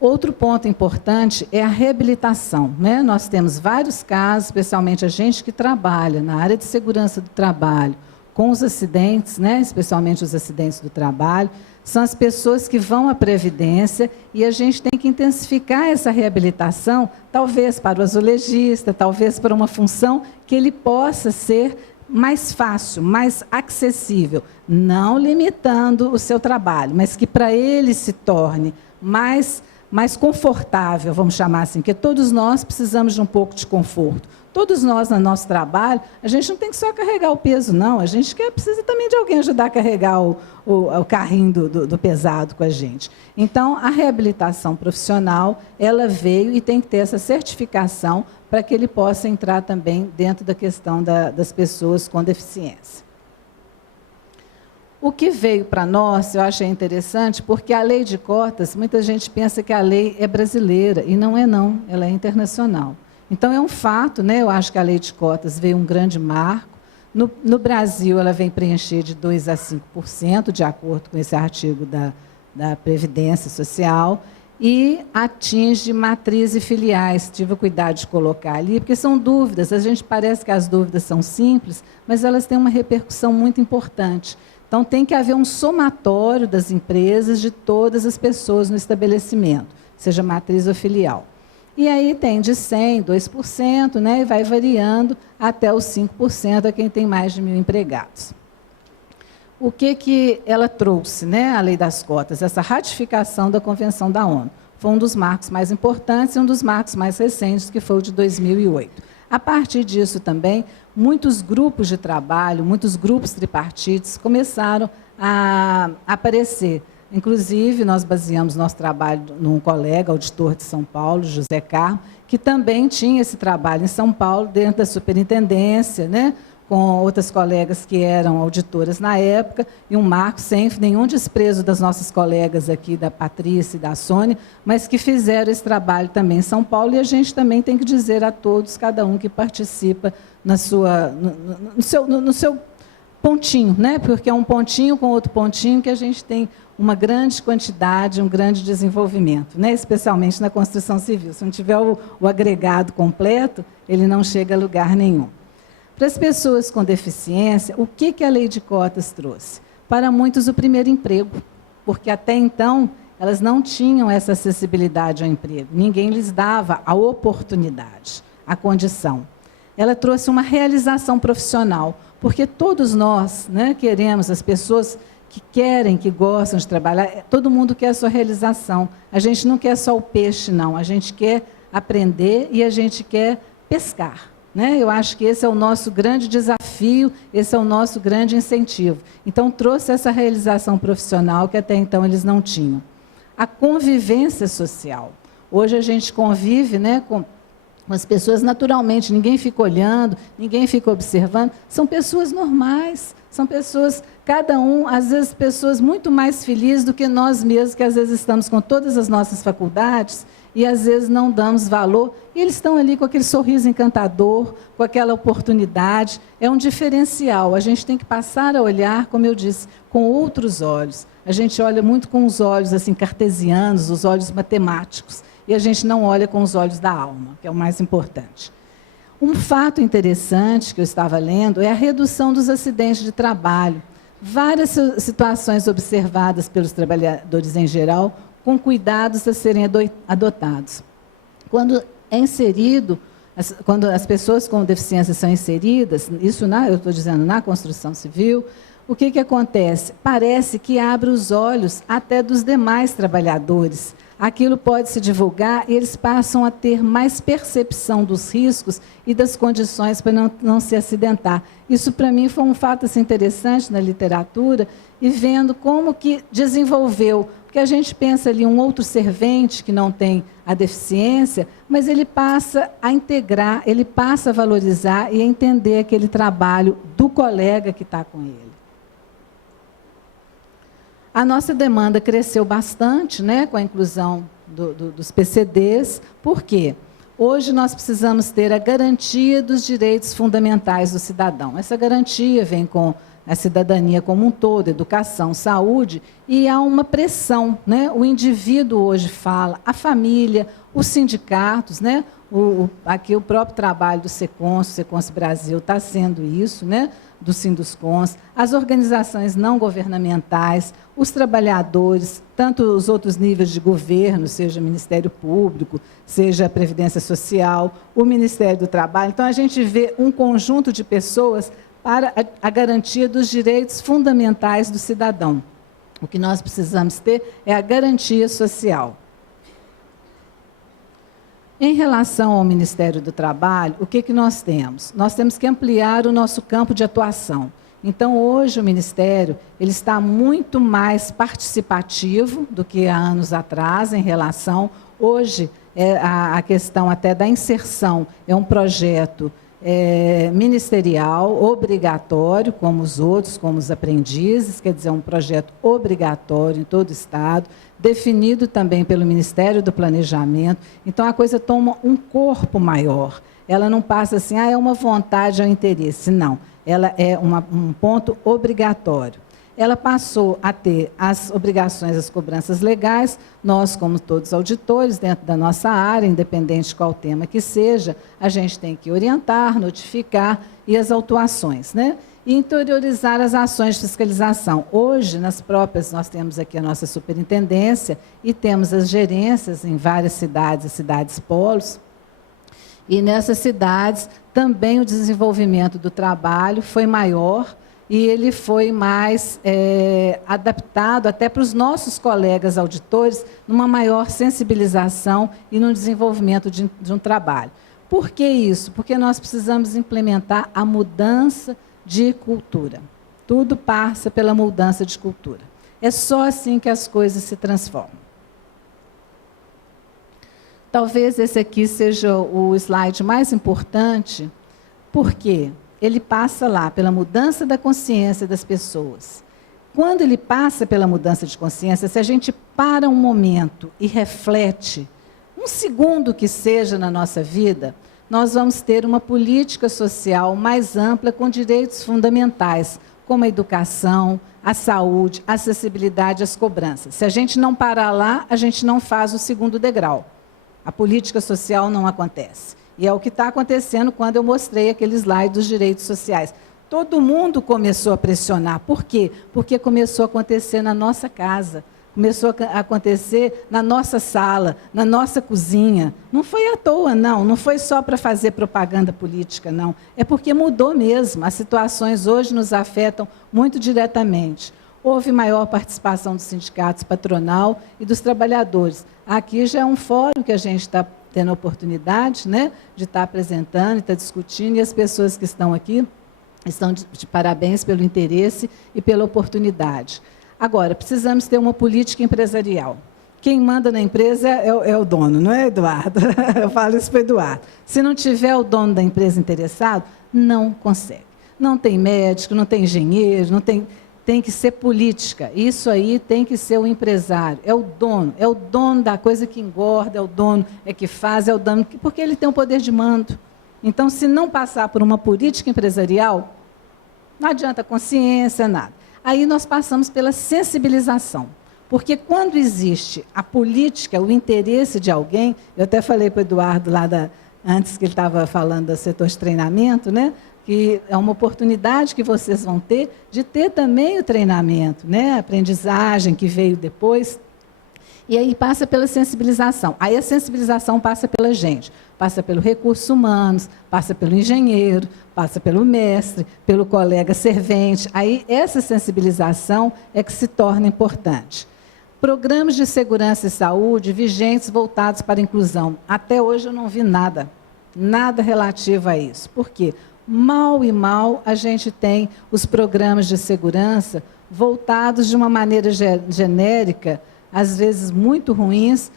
Outro ponto importante é a reabilitação, né? Nós temos vários casos, especialmente a gente que trabalha na área de segurança do trabalho, com os acidentes, né, especialmente os acidentes do trabalho, são as pessoas que vão à Previdência e a gente tem que intensificar essa reabilitação, talvez para o azulejista, talvez para uma função que ele possa ser mais fácil, mais acessível, não limitando o seu trabalho, mas que para ele se torne mais confortável, vamos chamar assim, porque todos nós precisamos de um pouco de conforto. Todos nós, no nosso trabalho, a gente não tem que só carregar o peso, não. A gente precisa também de alguém ajudar a carregar o carrinho do pesado com a gente. Então, a reabilitação profissional, ela veio e tem que ter essa certificação para que ele possa entrar também dentro da questão das pessoas com deficiência. O que veio para nós, eu achei interessante, porque a lei de cotas, muita gente pensa que a lei é brasileira, e não é não, ela é internacional. Então, é um fato, né? Eu acho que a lei de cotas veio um grande marco. No Brasil, ela vem preencher de 2% a 5%, de acordo com esse artigo da Previdência Social, e atinge matriz e filiais. Tive o cuidado de colocar ali, porque são dúvidas. A gente parece que as dúvidas são simples, mas elas têm uma repercussão muito importante. Então, tem que haver um somatório das empresas, de todas as pessoas no estabelecimento, seja matriz ou filial. E aí tem de 100%, 2%, né, e vai variando até os 5% a quem tem mais de 1.000 empregados. O que ela trouxe, né, a lei das cotas? Essa ratificação da Convenção da ONU. Foi um dos marcos mais importantes e um dos marcos mais recentes, que foi o de 2008. A partir disso também, muitos grupos de trabalho, muitos grupos tripartites começaram a aparecer. Inclusive, nós baseamos nosso trabalho num colega, auditor de São Paulo, José Carmo, que também tinha esse trabalho em São Paulo, dentro da superintendência, né, com outras colegas que eram auditoras na época, e um marco sem nenhum desprezo das nossas colegas aqui, da Patrícia e da Sônia, mas que fizeram esse trabalho também em São Paulo, e a gente também tem que dizer a todos, cada um que participa no seu pontinho, né? Porque é um pontinho com outro pontinho que a gente tem uma grande quantidade, um grande desenvolvimento, né? Especialmente na construção civil. Se não tiver o agregado completo, ele não chega a lugar nenhum. Para as pessoas com deficiência, o que a lei de cotas trouxe? Para muitos, o primeiro emprego, porque até então elas não tinham essa acessibilidade ao emprego. Ninguém lhes dava a oportunidade, a condição. Ela trouxe uma realização profissional, porque todos nós, né, queremos, as pessoas que querem, que gostam de trabalhar, todo mundo quer a sua realização. A gente não quer só o peixe, não. A gente quer aprender e a gente quer pescar, né? Eu acho que esse é o nosso grande desafio, esse é o nosso grande incentivo. Então, trouxe essa realização profissional que até então eles não tinham. A convivência social. Hoje a gente convive, né, com as pessoas naturalmente, ninguém fica olhando, ninguém fica observando, são pessoas normais, são pessoas, cada um, às vezes, pessoas muito mais felizes do que nós mesmos, que às vezes estamos com todas as nossas faculdades e às vezes não damos valor, e eles estão ali com aquele sorriso encantador, com aquela oportunidade, é um diferencial, a gente tem que passar a olhar, como eu disse, com outros olhos. A gente olha muito com os olhos assim, cartesianos, os olhos matemáticos, e a gente não olha com os olhos da alma, que é o mais importante. Um fato interessante que eu estava lendo é a redução dos acidentes de trabalho. Várias situações observadas pelos trabalhadores em geral, com cuidados a serem adotados. Quando é inserido, quando as pessoas com deficiência são inseridas, isso eu estou dizendo na construção civil, o que acontece? Parece que abre os olhos até dos demais trabalhadores. Aquilo pode se divulgar e eles passam a ter mais percepção dos riscos e das condições para não se acidentar. Isso, para mim, foi um fato assim, interessante na literatura, e vendo como que desenvolveu, porque a gente pensa ali um outro servente que não tem a deficiência, mas ele passa a integrar, ele passa a valorizar e a entender aquele trabalho do colega que está com ele. A nossa demanda cresceu bastante, né, com a inclusão dos PCDs. Por quê? Hoje nós precisamos ter a garantia dos direitos fundamentais do cidadão. Essa garantia vem com a cidadania como um todo, educação, saúde, e há uma pressão, né? O indivíduo hoje fala, a família, os sindicatos, né? Aqui o próprio trabalho do SECONS, o SECONS Brasil está sendo isso, né? Do Sinduscons, as organizações não governamentais, os trabalhadores, tanto os outros níveis de governo, seja Ministério Público, seja a Previdência Social, o Ministério do Trabalho. Então, a gente vê um conjunto de pessoas para a garantia dos direitos fundamentais do cidadão. O que nós precisamos ter é a garantia social. Em relação ao Ministério do Trabalho, o que nós temos? Nós temos que ampliar o nosso campo de atuação. Então, hoje, o Ministério ele está muito mais participativo do que há anos atrás em relação... Hoje, a questão até da inserção é um projeto ministerial, obrigatório, como os outros, como os aprendizes, quer dizer, um projeto obrigatório em todo o Estado, definido também pelo Ministério do Planejamento. Então, a coisa toma um corpo maior. Ela não passa assim, é uma vontade, é um interesse. Não, ela é um ponto obrigatório. Ela passou a ter as obrigações, as cobranças legais. Nós, como todos auditores, dentro da nossa área, independente de qual tema que seja, a gente tem que orientar, notificar e as autuações, né? E interiorizar as ações de fiscalização. Hoje, nas próprias, nós temos aqui a nossa superintendência e temos as gerências em várias cidades, as cidades polos. E nessas cidades, também o desenvolvimento do trabalho foi maior, e ele foi mais adaptado até para os nossos colegas auditores, numa maior sensibilização e no desenvolvimento de um trabalho. Por que isso? Porque nós precisamos implementar a mudança de cultura. Tudo passa pela mudança de cultura. É só assim que as coisas se transformam. Talvez esse aqui seja o slide mais importante, porque ele passa lá pela mudança da consciência das pessoas. Quando ele passa pela mudança de consciência, se a gente para um momento e reflete, um segundo que seja na nossa vida, nós vamos ter uma política social mais ampla com direitos fundamentais, como a educação, a saúde, a acessibilidade, as cobranças. Se a gente não parar lá, a gente não faz o segundo degrau. A política social não acontece. E é o que está acontecendo quando eu mostrei aquele slide dos direitos sociais. Todo mundo começou a pressionar. Por quê? Porque começou a acontecer na nossa casa, começou a acontecer na nossa sala, na nossa cozinha. Não foi à toa, não. Não foi só para fazer propaganda política, não. É porque mudou mesmo. As situações hoje nos afetam muito diretamente. Houve maior participação dos sindicatos, patronal e dos trabalhadores. Aqui já é um fórum que a gente está tendo a oportunidade, né, de estar apresentando, estar discutindo, e as pessoas que estão aqui estão de parabéns pelo interesse e pela oportunidade. Agora, precisamos ter uma política empresarial. Quem manda na empresa é o dono, não é, Eduardo? Eu falo isso para o Eduardo. Se não tiver o dono da empresa interessado, não consegue. Não tem médico, não tem engenheiro, não tem... Tem que ser política. Isso aí tem que ser o empresário. É o dono da coisa que engorda, é o dono, é que faz, é o dono, porque ele tem o poder de mando. Então, se não passar por uma política empresarial, não adianta consciência, nada. Aí nós passamos pela sensibilização. Porque quando existe a política, o interesse de alguém, eu até falei para o Eduardo lá antes que ele estava falando do setor de treinamento, né? Que é uma oportunidade que vocês vão ter de ter também o treinamento, né? A aprendizagem que veio depois. E aí passa pela sensibilização. Aí a sensibilização passa pela gente, passa pelo recursos humanos, passa pelo engenheiro, passa pelo mestre, pelo colega servente. Aí essa sensibilização é que se torna importante. Programas de segurança e saúde vigentes voltados para a inclusão. Até hoje eu não vi nada relativo a isso. Por quê? Mal e mal a gente tem os programas de segurança voltados de uma maneira genérica, às vezes muito ruins,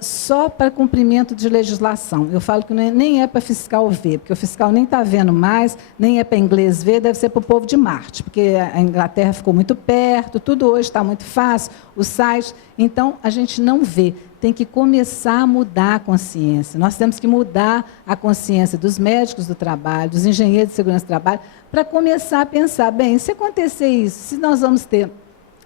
só para cumprimento de legislação. Eu falo que nem é para fiscal ver, porque o fiscal nem está vendo mais, nem é para inglês ver, deve ser para o povo de Marte, porque a Inglaterra ficou muito perto, tudo hoje está muito fácil, o site. Então, a gente não vê. Tem que começar a mudar a consciência. Nós temos que mudar a consciência dos médicos do trabalho, dos engenheiros de segurança do trabalho, para começar a pensar, bem, se acontecer isso, se nós vamos ter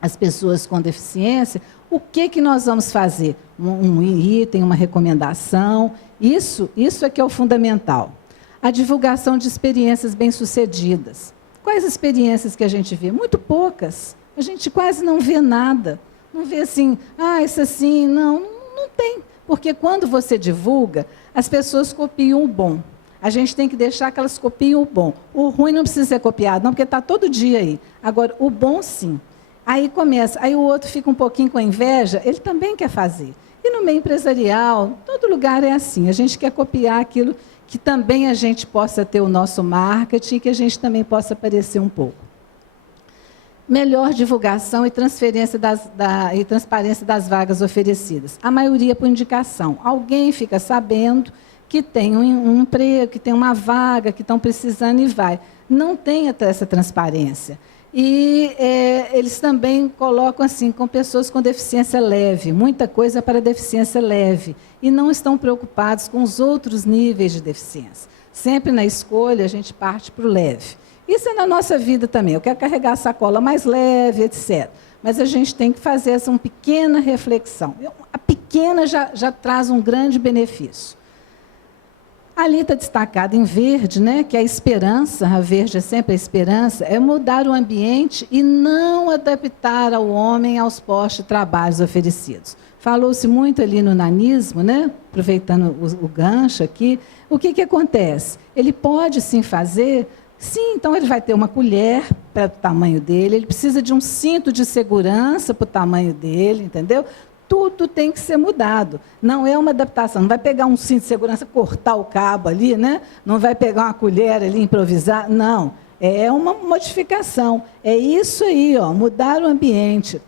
as pessoas com deficiência, O que nós vamos fazer? Um item, uma recomendação, isso é que é o fundamental. A divulgação de experiências bem-sucedidas. Quais experiências que a gente vê? Muito poucas. A gente quase não vê nada. Não vê assim, isso assim, não tem. Porque quando você divulga, as pessoas copiam o bom. A gente tem que deixar que elas copiem o bom. O ruim não precisa ser copiado, não, porque está todo dia aí. Agora, o bom, sim. Aí começa, aí o outro fica um pouquinho com inveja, ele também quer fazer. E no meio empresarial, todo lugar é assim. A gente quer copiar aquilo que também a gente possa ter o nosso marketing, que a gente também possa aparecer um pouco. Melhor divulgação e transparência das vagas oferecidas. A maioria por indicação. Alguém fica sabendo que tem um emprego, que tem uma vaga, que estão precisando e vai. Não tem até essa transparência. E eles também colocam assim, com pessoas com deficiência leve, muita coisa para deficiência leve, e não estão preocupados com os outros níveis de deficiência. Sempre na escolha, a gente parte para o leve. Isso é na nossa vida também. Eu quero carregar a sacola mais leve, etc. Mas a gente tem que fazer essa pequena reflexão. A pequena já traz um grande benefício. Ali está destacado em verde, né, que a esperança, a verde é sempre a esperança, é mudar o ambiente e não adaptar ao homem aos postos de trabalho oferecidos. Falou-se muito ali no nanismo, né, aproveitando o gancho aqui. O que acontece? Ele pode sim fazer, sim, então ele vai ter uma colher para o tamanho dele, ele precisa de um cinto de segurança para o tamanho dele, entendeu? Tudo tem que ser mudado. Não é uma adaptação. Não vai pegar um cinto de segurança, cortar o cabo ali, né? Não vai pegar uma colher ali, improvisar. Não. É uma modificação. É isso aí, ó, mudar o ambiente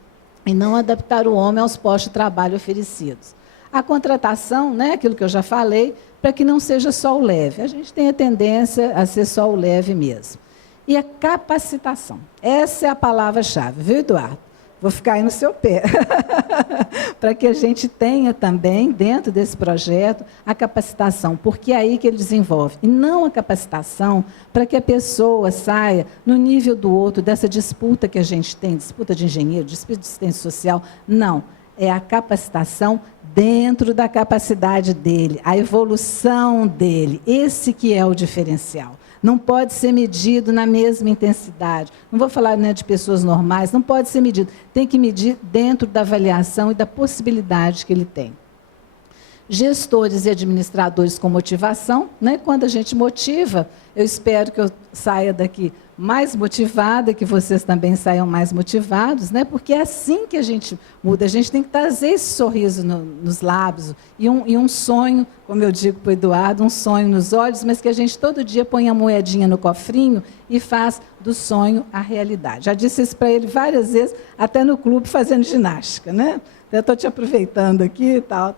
e não adaptar o homem aos postos de trabalho oferecidos. A contratação, né, aquilo que eu já falei, para que não seja só o leve. A gente tem a tendência a ser só o leve mesmo. E a capacitação. Essa é a palavra-chave, viu, Eduardo? Vou ficar aí no seu pé, para que a gente tenha também, dentro desse projeto, a capacitação, porque é aí que ele desenvolve. E não a capacitação para que a pessoa saia no nível do outro, dessa disputa que a gente tem, disputa de engenheiro, disputa de assistência social. Não, é a capacitação dentro da capacidade dele, a evolução dele. Esse que é o diferencial. Não pode ser medido na mesma intensidade. Não vou falar, né, de pessoas normais, não pode ser medido. Tem que medir dentro da avaliação e da possibilidade que ele tem. Gestores e administradores com motivação, né? Quando a gente motiva, eu espero que eu saia daqui mais motivada, que vocês também saiam mais motivados, né? Porque é assim que a gente muda. A gente tem que trazer esse sorriso nos lábios e um sonho, como eu digo para o Eduardo, um sonho nos olhos, mas que a gente todo dia põe a moedinha no cofrinho e faz do sonho a realidade. Já disse isso para ele várias vezes, até no clube fazendo ginástica, né? Eu estou te aproveitando aqui e tal.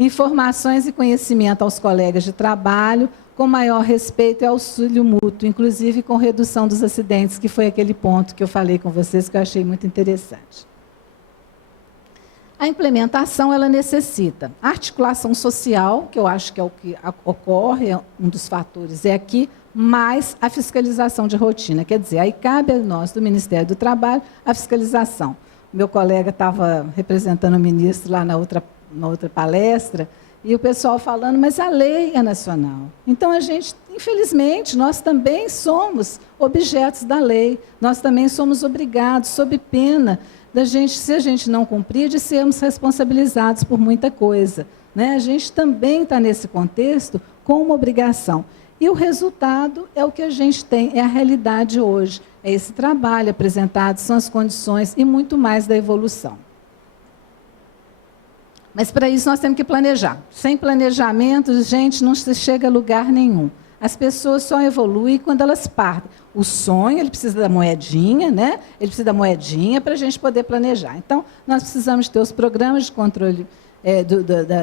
Informações e conhecimento aos colegas de trabalho, com maior respeito e auxílio mútuo, inclusive com redução dos acidentes, que foi aquele ponto que eu falei com vocês, que eu achei muito interessante. A implementação, ela necessita articulação social, que eu acho que é o que ocorre, um dos fatores é aqui, mais a fiscalização de rotina. Quer dizer, aí cabe a nós, do Ministério do Trabalho, a fiscalização. Meu colega estava representando o ministro lá na outra palestra, e o pessoal falando, mas a lei é nacional. Então, a gente, infelizmente, nós também somos objetos da lei, nós também somos obrigados, sob pena da gente, se a gente não cumprir, de sermos responsabilizados por muita coisa, né? A gente também está nesse contexto com uma obrigação. E o resultado é o que a gente tem, é a realidade hoje. É esse trabalho apresentado, são as condições e muito mais da evolução. Mas, para isso, nós temos que planejar. Sem planejamento, gente, não se chega a lugar nenhum. As pessoas só evoluem quando elas partem. O sonho, ele precisa da moedinha, né? Ele precisa da moedinha para a gente poder planejar. Então, nós precisamos ter os programas de controle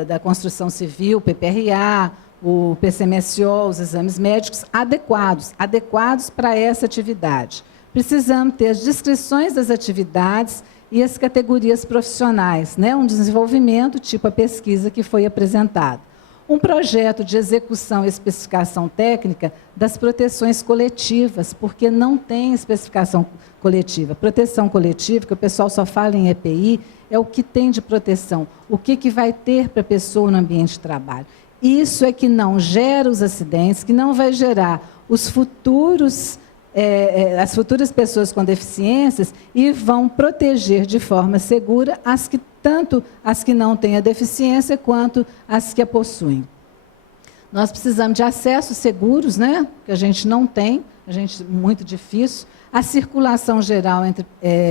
da construção civil, o PPRA, o PCMSO, os exames médicos adequados para essa atividade. Precisamos ter as descrições das atividades e as categorias profissionais, né? Um desenvolvimento, tipo a pesquisa que foi apresentada. um projeto de execução e especificação técnica das proteções coletivas, porque não tem especificação coletiva. Proteção coletiva, que o pessoal só fala em EPI, é o que tem de proteção, o que vai ter para a pessoa no ambiente de trabalho. Isso é que não gera os acidentes, que não vai gerar os futuros, as futuras pessoas com deficiências e vão proteger de forma segura tanto as que não têm a deficiência quanto as que a possuem. Nós precisamos de acessos seguros, né? Que a gente não tem, muito difícil. A circulação geral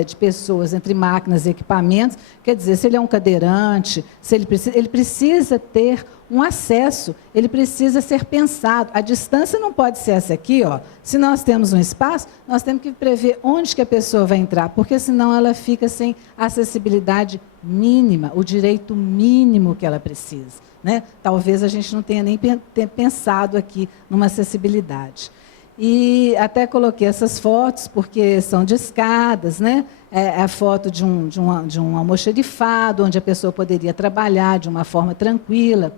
de pessoas entre máquinas e equipamentos, quer dizer, se ele é um cadeirante, se ele precisa ter um acesso, ele precisa ser pensado. A distância não pode ser essa aqui, ó. Se nós temos um espaço, nós temos que prever onde que a pessoa vai entrar, porque senão ela fica sem acessibilidade mínima, o direito mínimo que ela precisa, né? Talvez a gente não tenha nem pensado aqui numa acessibilidade. E até coloquei essas fotos, porque são de escadas, né? É a foto de um almoxerifado, onde a pessoa poderia trabalhar de uma forma tranquila.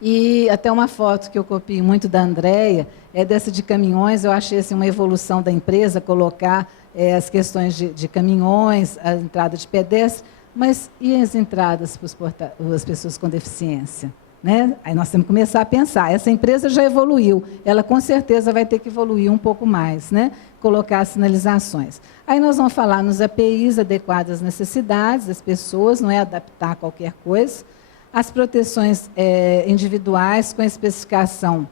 E até uma foto que eu copio muito da Andréia, é dessa de caminhões. Eu achei assim, uma evolução da empresa, colocar as questões de caminhões, a entrada de pedestre, mas e as entradas para as pessoas com deficiência? Né? Aí nós temos que começar a pensar. Essa empresa já evoluiu, ela com certeza vai ter que evoluir um pouco mais, né? Colocar as sinalizações. Aí nós vamos falar nos APIs adequados às necessidades das pessoas, não é adaptar qualquer coisa. As proteções individuais com a especificação,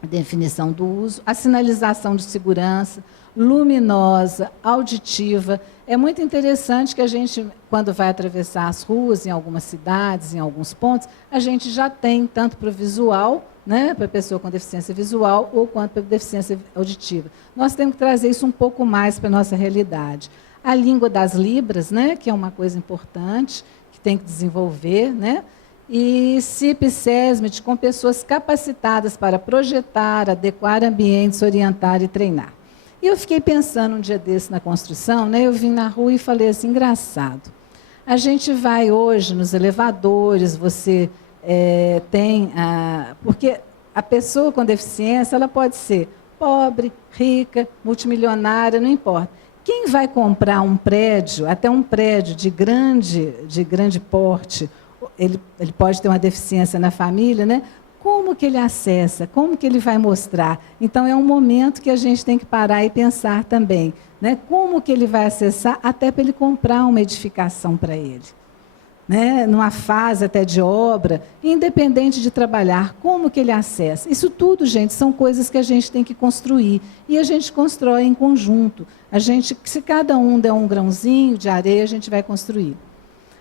definição do uso, a sinalização de segurança, luminosa, auditiva. É muito interessante que a gente, quando vai atravessar as ruas, em algumas cidades, em alguns pontos, a gente já tem tanto para o visual, né, para a pessoa com deficiência visual, ou quanto para a deficiência auditiva. Nós temos que trazer isso um pouco mais para a nossa realidade. A língua das libras, né, que é uma coisa importante, que tem que desenvolver, né, e CIP e SESMIT com pessoas capacitadas para projetar, adequar ambientes, orientar e treinar. E eu fiquei pensando um dia desse na construção, né? Eu vim na rua e falei assim, engraçado. A gente vai hoje nos elevadores, você tem... porque a pessoa com deficiência, ela pode ser pobre, rica, multimilionária, não importa. Quem vai comprar um prédio, até um prédio de grande porte, ele pode ter uma deficiência na família, né? Como que ele acessa? Como que ele vai mostrar? Então, é um momento que a gente tem que parar e pensar também, né? Como que ele vai acessar, até para ele comprar uma edificação para ele. Né? Numa fase até de obra, independente de trabalhar, como que ele acessa? Isso tudo, gente, são coisas que a gente tem que construir. E a gente constrói em conjunto. Se cada um der um grãozinho de areia, a gente vai construir.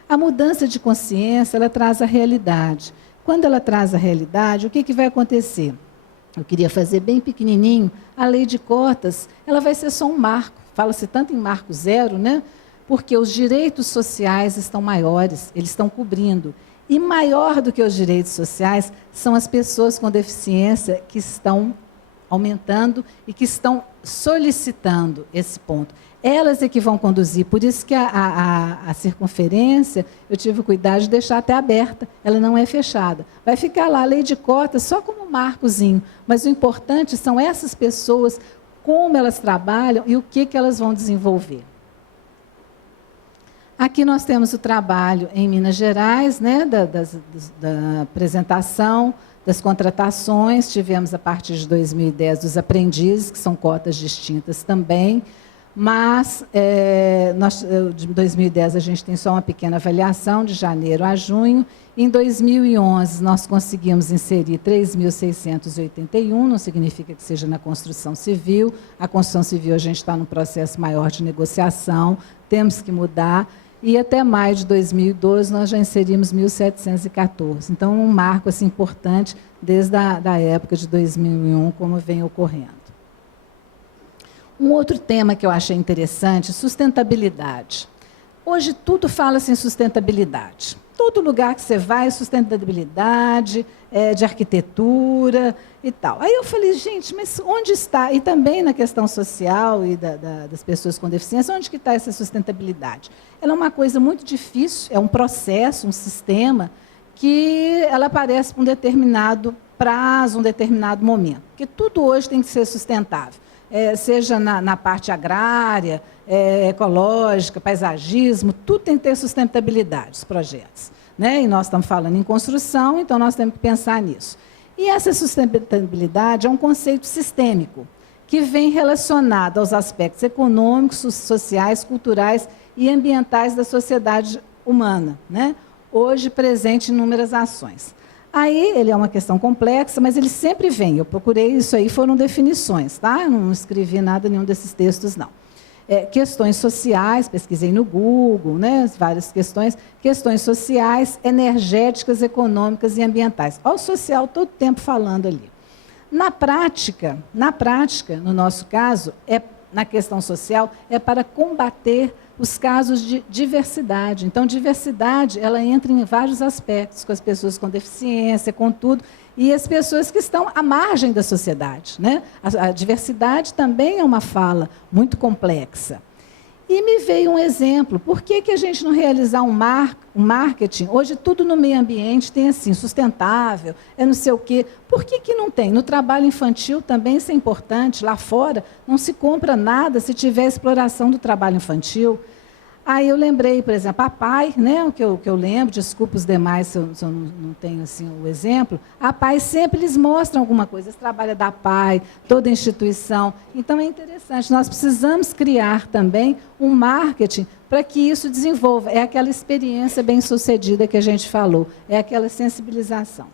A mudança de consciência, ela traz a realidade. Quando ela traz a realidade, o que vai acontecer? Eu queria fazer bem pequenininho, a lei de cotas, ela vai ser só um marco. Fala-se tanto em marco zero, né? Porque os direitos sociais estão maiores, eles estão cobrindo. E maior do que os direitos sociais são as pessoas com deficiência que estão aumentando e que estão solicitando esse ponto. Elas é que vão conduzir, por isso que a circunferência, eu tive o cuidado de deixar até aberta, ela não é fechada. Vai ficar lá a lei de cotas só como um marcozinho, mas o importante são essas pessoas, como elas trabalham e o que elas vão desenvolver. Aqui nós temos o trabalho em Minas Gerais, né, da apresentação, das contratações, tivemos a partir de 2010 dos aprendizes, que são cotas distintas também, mas de 2010 a gente tem só uma pequena avaliação, de janeiro a junho. Em 2011 nós conseguimos inserir 3.681, não significa que seja na construção civil. A construção civil a gente está num processo maior de negociação, temos que mudar. E até maio de 2012 nós já inserimos 1.714. Então, um marco assim, importante desde a época de 2001, como vem ocorrendo. Um outro tema que eu achei interessante, sustentabilidade. Hoje tudo fala-se em sustentabilidade. Todo lugar que você vai, sustentabilidade, de arquitetura e tal. Aí eu falei, gente, mas onde está? E também na questão social e das pessoas com deficiência, onde que está essa sustentabilidade? Ela é uma coisa muito difícil, é um processo, um sistema que ela aparece para um determinado prazo, um determinado momento. Porque tudo hoje tem que ser sustentável, seja na parte agrária, ecológica, paisagismo, tudo tem que ter sustentabilidade, os projetos. Né? E nós estamos falando em construção, então nós temos que pensar nisso. E essa sustentabilidade é um conceito sistêmico, que vem relacionado aos aspectos econômicos, sociais, culturais e ambientais da sociedade humana, né? Hoje presente em inúmeras ações. Aí, ele é uma questão complexa, mas ele sempre vem. Eu procurei isso aí, foram definições, tá? Eu não escrevi nada em nenhum desses textos, não. Questões sociais, pesquisei no Google, né? Várias questões sociais, energéticas, econômicas e ambientais. Olha o social todo tempo falando ali. Na prática, no nosso caso, na questão social, é para combater os casos de diversidade. Então, diversidade, ela entra em vários aspectos, com as pessoas com deficiência, com tudo, e as pessoas que estão à margem da sociedade, né? A diversidade também é uma fala muito complexa. E me veio um exemplo, por que a gente não realizar um marketing? Hoje tudo no meio ambiente tem assim, sustentável, não sei o quê. Por que não tem? No trabalho infantil também isso é importante, lá fora não se compra nada se tiver exploração do trabalho infantil. Aí eu lembrei, por exemplo, a PAI, né, o que eu lembro, desculpa os demais se eu não tenho assim, o exemplo, a PAI sempre eles mostram alguma coisa, eles trabalham da PAI, toda a instituição. Então é interessante, nós precisamos criar também um marketing para que isso desenvolva. É aquela experiência bem-sucedida que a gente falou, é aquela sensibilização.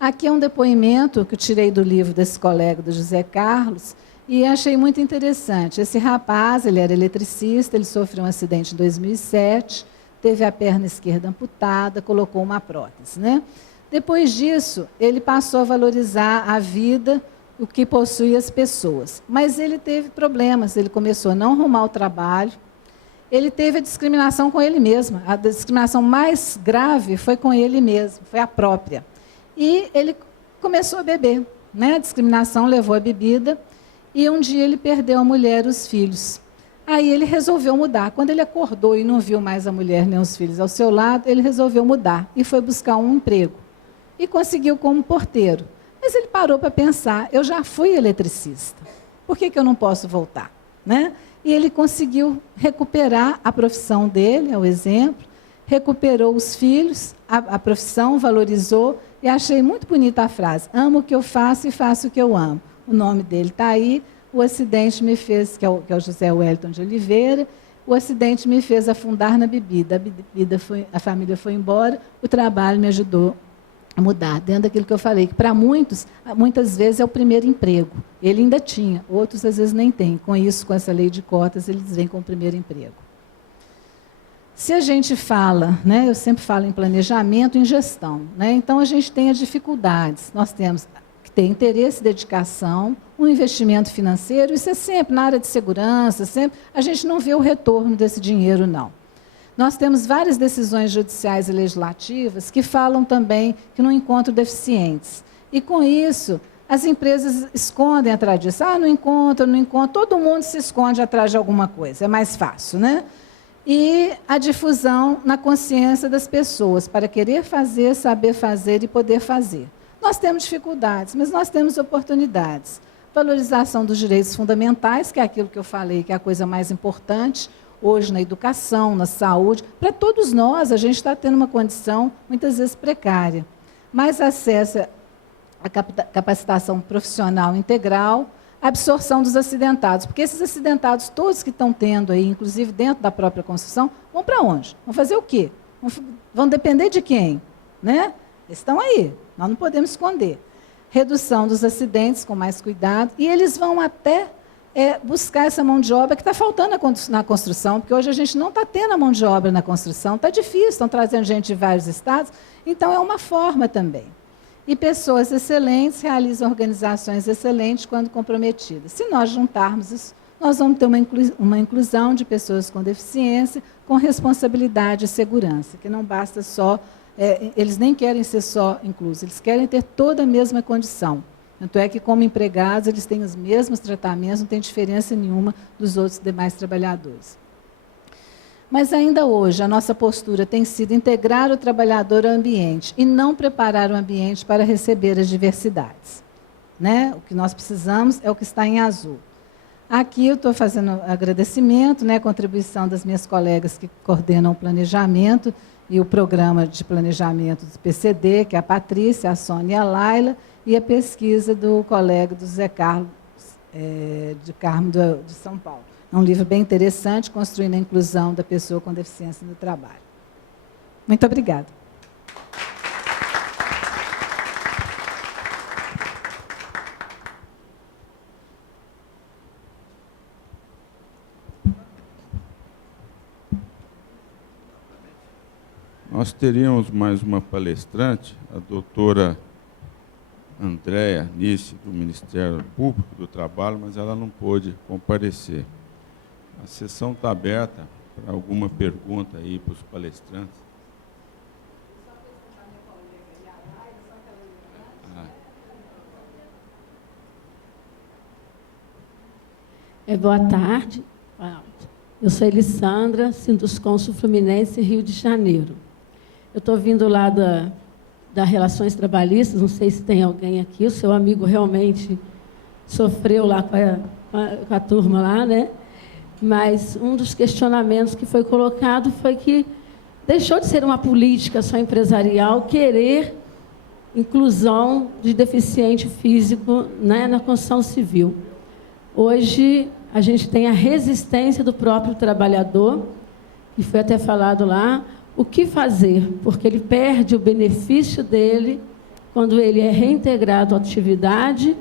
Aqui é um depoimento que eu tirei do livro desse colega, do José Carlos, e achei muito interessante. Esse rapaz, ele era eletricista, ele sofreu um acidente em 2007, teve a perna esquerda amputada, colocou uma prótese, né? Depois disso, ele passou a valorizar a vida, o que possui as pessoas. Mas ele teve problemas, ele começou a não arrumar o trabalho, ele teve a discriminação com ele mesmo. A discriminação mais grave foi com ele mesmo, foi a própria. E ele começou a beber, né? A discriminação levou à bebida, e um dia ele perdeu a mulher e os filhos. Aí ele resolveu mudar. Quando ele acordou e não viu mais a mulher nem os filhos ao seu lado, ele resolveu mudar e foi buscar um emprego. E conseguiu como porteiro. Mas ele parou para pensar, eu já fui eletricista, por que eu não posso voltar? Né? E ele conseguiu recuperar a profissão dele, é o exemplo, recuperou os filhos, a profissão, valorizou, e achei muito bonita a frase, amo o que eu faço e faço o que eu amo. O nome dele está aí, o acidente me fez, que é o José Wellington de Oliveira, o acidente me fez afundar na bebida. A família foi embora, o trabalho me ajudou a mudar. Dentro daquilo que eu falei, que para muitas vezes é o primeiro emprego. Ele ainda tinha, outros às vezes nem têm. Com isso, com essa lei de cotas, eles vêm com o primeiro emprego. Se a gente fala, né, eu sempre falo em planejamento e em gestão, né, então a gente tem as dificuldades. Nós temos ter interesse, dedicação, um investimento financeiro, isso é sempre na área de segurança, sempre, a gente não vê o retorno desse dinheiro, não. Nós temos várias decisões judiciais e legislativas que falam também que não encontram deficientes. E, com isso, as empresas escondem atrás disso. Não encontro, todo mundo se esconde atrás de alguma coisa, é mais fácil, né? E a difusão na consciência das pessoas, para querer fazer, saber fazer e poder fazer. Nós temos dificuldades, mas nós temos oportunidades. Valorização dos direitos fundamentais, que é aquilo que eu falei, que é a coisa mais importante, hoje na educação, na saúde. Para todos nós, a gente está tendo uma condição, muitas vezes, precária. Mais acesso à capacitação profissional integral, absorção dos acidentados. Porque esses acidentados todos que estão tendo aí, inclusive dentro da própria construção, vão para onde? Vão fazer o quê? Vão depender de quem? Né? Estão aí. Nós não podemos esconder. Redução dos acidentes com mais cuidado. E eles vão até buscar essa mão de obra que está faltando na construção, porque hoje a gente não está tendo a mão de obra na construção. Está difícil, estão trazendo gente de vários estados. Então, é uma forma também. E pessoas excelentes realizam organizações excelentes quando comprometidas. Se nós juntarmos isso, nós vamos ter uma inclusão de pessoas com deficiência, com responsabilidade e segurança, que não basta só... eles nem querem ser só inclusos, eles querem ter toda a mesma condição. Tanto é que, como empregados, eles têm os mesmos tratamentos, não tem diferença nenhuma dos outros demais trabalhadores. Mas ainda hoje, a nossa postura tem sido integrar o trabalhador ao ambiente e não preparar o ambiente para receber as diversidades. Né? O que nós precisamos é o que está em azul. Aqui eu estou fazendo agradecimento, né, contribuição das minhas colegas que coordenam o planejamento e o programa de planejamento do PCD, que é a Patrícia, a Sônia e a Laila, e a pesquisa do colega do Zé Carlos, de Carmo de São Paulo. É um livro bem interessante, construindo a inclusão da pessoa com deficiência no trabalho. Muito obrigada. Nós teríamos mais uma palestrante, a doutora Andréa Nice, do Ministério Público do Trabalho, mas ela não pôde comparecer. A sessão está aberta para alguma pergunta aí para os palestrantes. Boa tarde. Eu sou Elissandra, Sindusconsul Fluminense, Rio de Janeiro. Eu estou vindo lá da Relações Trabalhistas, não sei se tem alguém aqui, o seu amigo realmente sofreu lá com a turma lá, né? Mas um dos questionamentos que foi colocado foi que deixou de ser uma política só empresarial querer inclusão de deficiente físico, né, na construção civil. Hoje, a gente tem a resistência do próprio trabalhador, e foi até falado lá, o que fazer, porque ele perde o benefício dele quando ele é reintegrado à atividade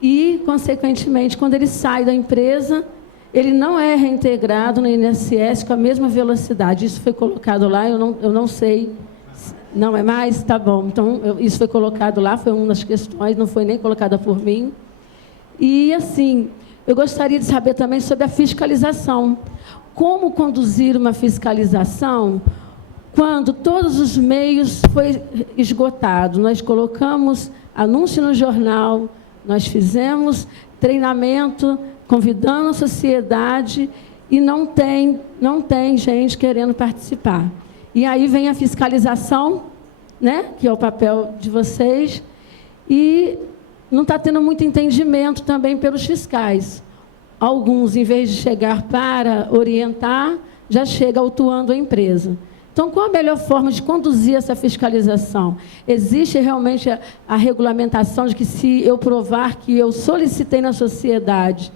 e, consequentemente, quando ele sai da empresa, ele não é reintegrado no INSS com a mesma velocidade. Isso foi colocado lá, eu não sei, não é mais? Tá bom. Então, isso foi colocado lá, foi uma das questões, não foi nem colocada por mim. E, assim, eu gostaria de saber também sobre a fiscalização. Como conduzir uma fiscalização quando todos os meios foi esgotado? Nós colocamos anúncio no jornal, nós fizemos treinamento, convidando a sociedade e não tem gente querendo participar. E aí vem a fiscalização, né, que é o papel de vocês, e não está tendo muito entendimento também pelos fiscais. Alguns, em vez de chegar para orientar, já chega autuando a empresa. Então, qual a melhor forma de conduzir essa fiscalização? Existe realmente a regulamentação de que, se eu provar que eu solicitei na sociedade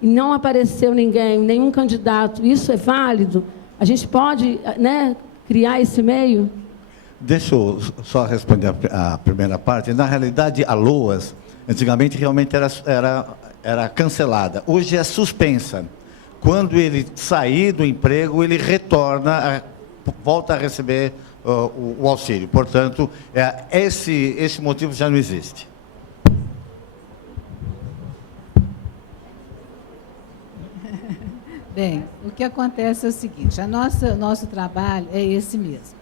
e não apareceu ninguém, nenhum candidato, isso é válido? A gente pode, né, criar esse meio? Deixa eu só responder a primeira parte. Na realidade, a LOAS, antigamente, realmente era cancelada. Hoje é suspensa. Quando ele sair do emprego, ele retorna, volta a receber o auxílio. Portanto, esse motivo já não existe. Bem, o que acontece é o seguinte, nosso trabalho é esse mesmo.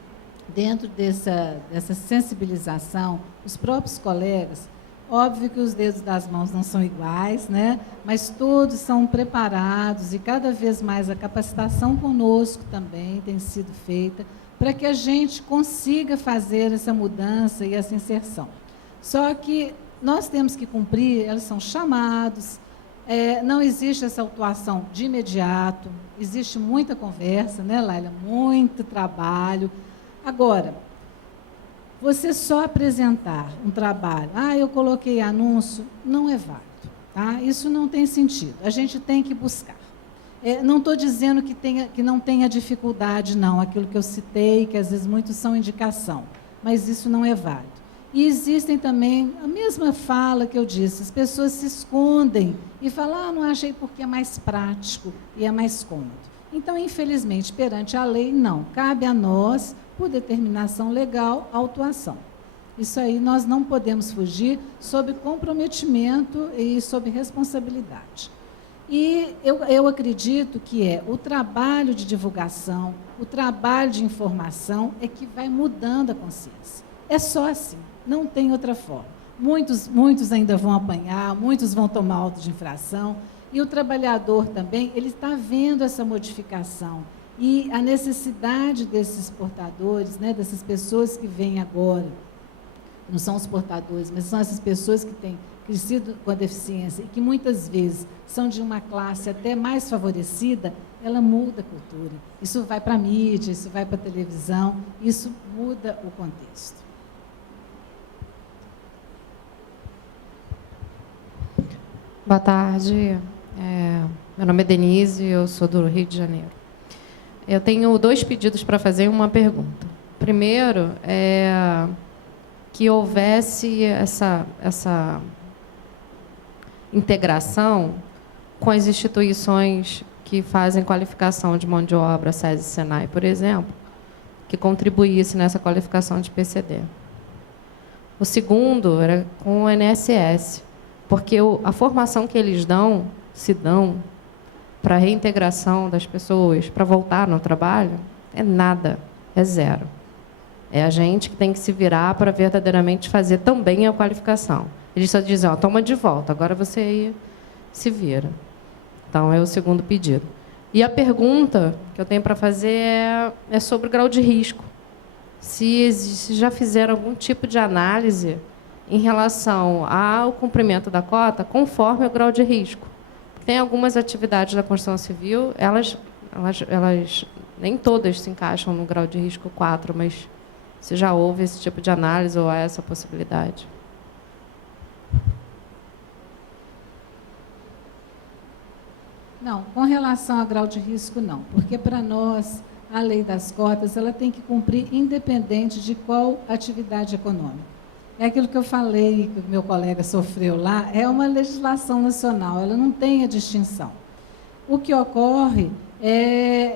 Dentro dessa sensibilização, os próprios colegas, óbvio que os dedos das mãos não são iguais, né? Mas todos são preparados e cada vez mais a capacitação conosco também tem sido feita para que a gente consiga fazer essa mudança e essa inserção. Só que nós temos que cumprir, eles são chamados, não existe essa autuação de imediato, existe muita conversa, né, Laila? Muito trabalho. Agora, você só apresentar um trabalho, eu coloquei anúncio, não é válido. Tá? Isso não tem sentido. A gente tem que buscar. Não estou dizendo que não tenha dificuldade, não, aquilo que eu citei, que às vezes muitos são indicação, mas isso não é válido. E existem também, a mesma fala que eu disse, as pessoas se escondem e falam, não achei porque é mais prático e é mais cômodo. Então, infelizmente, perante a lei, não. Cabe a nós, por determinação legal, a autuação. Isso aí nós não podemos fugir sob comprometimento e sob responsabilidade. E eu acredito que o trabalho de divulgação, o trabalho de informação é que vai mudando a consciência. É só assim, não tem outra forma. Muitos ainda vão apanhar, muitos vão tomar auto de infração, e o trabalhador também, ele está vendo essa modificação. E a necessidade desses portadores, né, dessas pessoas que vêm agora, não são os portadores, mas são essas pessoas que têm crescido com a deficiência e que muitas vezes são de uma classe até mais favorecida, ela muda a cultura. Isso vai para a mídia, isso vai para a televisão, isso muda o contexto. Boa tarde. Meu nome é Denise, eu sou do Rio de Janeiro. Eu tenho 2 pedidos para fazer e uma pergunta. Primeiro, é que houvesse essa integração com as instituições que fazem qualificação de mão de obra, SESI e SENAI, por exemplo, que contribuísse nessa qualificação de PCD. O segundo era com o INSS, porque a formação que eles se dão para a reintegração das pessoas, para voltar no trabalho, é nada, é zero. É a gente que tem que se virar para verdadeiramente fazer também a qualificação. Eles só dizem, ó, toma de volta, agora você aí se vira. Então, é o segundo pedido. E a pergunta que eu tenho para fazer é sobre o grau de risco. Se já fizeram algum tipo de análise em relação ao cumprimento da cota conforme o grau de risco. Tem algumas atividades da construção civil, elas nem todas se encaixam no grau de risco 4, mas se já houve esse tipo de análise ou há essa possibilidade? Não, com relação ao grau de risco, não. Porque, para nós, a lei das cotas ela tem que cumprir independente de qual atividade econômica. É aquilo que eu falei, que o meu colega sofreu lá, é uma legislação nacional, ela não tem a distinção. O que ocorre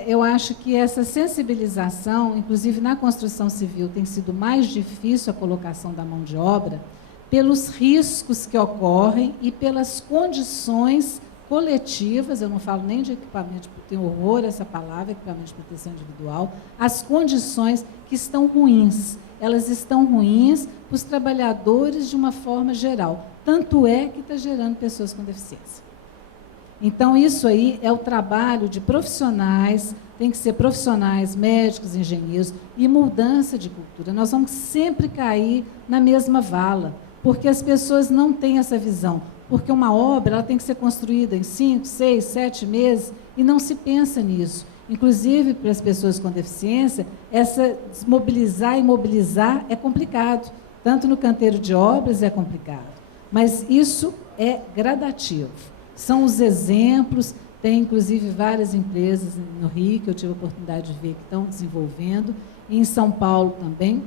eu acho que essa sensibilização, inclusive na construção civil, tem sido mais difícil a colocação da mão de obra, pelos riscos que ocorrem e pelas condições coletivas, eu não falo nem de equipamento, tenho horror a essa palavra, equipamento de proteção individual, as condições que estão ruins. Elas estão ruins para os trabalhadores de uma forma geral. Tanto é que está gerando pessoas com deficiência. Então, isso aí é o trabalho de profissionais, tem que ser profissionais, médicos, engenheiros, e mudança de cultura. Nós vamos sempre cair na mesma vala, porque as pessoas não têm essa visão. Porque uma obra ela tem que ser construída em 5, 6, 7 meses, e não se pensa nisso. Inclusive, para as pessoas com deficiência, essa desmobilizar e mobilizar é complicado. Tanto no canteiro de obras é complicado. Mas isso é gradativo. São os exemplos, tem inclusive várias empresas no Rio, que eu tive a oportunidade de ver, que estão desenvolvendo, e em São Paulo também,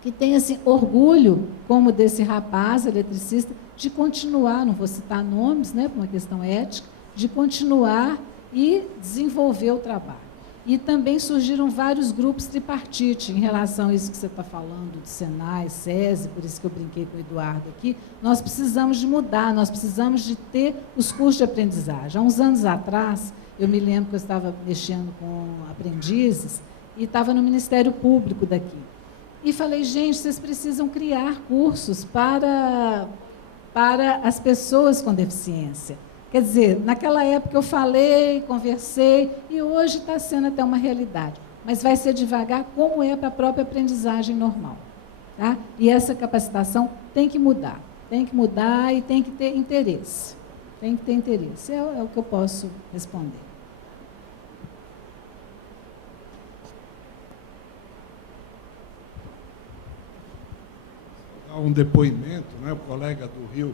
que tem assim, orgulho, como desse rapaz eletricista, de continuar, não vou citar nomes, né, por uma questão ética, de continuar e desenvolver o trabalho. E também surgiram vários grupos tripartite em relação a isso que você está falando, do Senai, SESI, por isso que eu brinquei com o Eduardo aqui. Nós precisamos de mudar, nós precisamos de ter os cursos de aprendizagem. Há uns anos atrás, eu me lembro que eu estava mexendo com aprendizes e estava no Ministério Público daqui. E falei, gente, vocês precisam criar cursos para as pessoas com deficiência. Quer dizer, naquela época eu falei, conversei, e hoje está sendo até uma realidade. Mas vai ser devagar, como é para a própria aprendizagem normal. Tá? E essa capacitação tem que mudar e tem que ter interesse. Tem que ter interesse. É o que eu posso responder. Há um depoimento, né, o colega do Rio,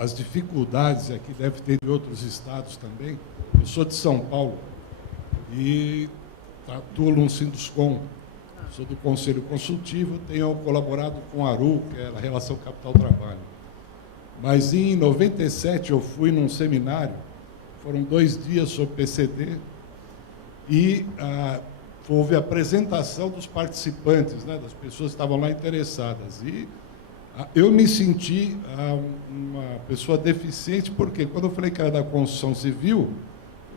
as dificuldades aqui, deve ter de outros estados também. Eu sou de São Paulo e atuo no Sinduscom, sou do Conselho Consultivo, tenho colaborado com a ARU, que é a Relação Capital-Trabalho. Mas em 97 eu fui num seminário, foram 2 dias sobre PCD, e houve a apresentação dos participantes, né, das pessoas que estavam lá interessadas. E eu me senti uma pessoa deficiente, porque quando eu falei que era da construção civil,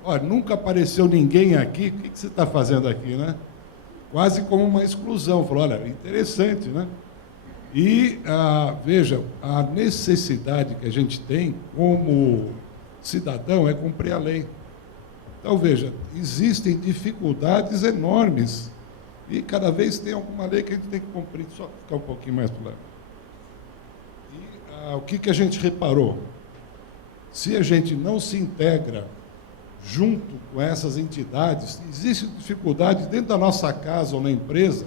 olha, nunca apareceu ninguém aqui, o que você está fazendo aqui, né? Quase como uma exclusão. Falou, olha, interessante, né? E, veja, a necessidade que a gente tem como cidadão é cumprir a lei. Então, veja, existem dificuldades enormes e cada vez tem alguma lei que a gente tem que cumprir. Só ficar um pouquinho mais para lá. E o que a gente reparou? Se a gente não se integra junto com essas entidades, existe dificuldade dentro da nossa casa ou na empresa,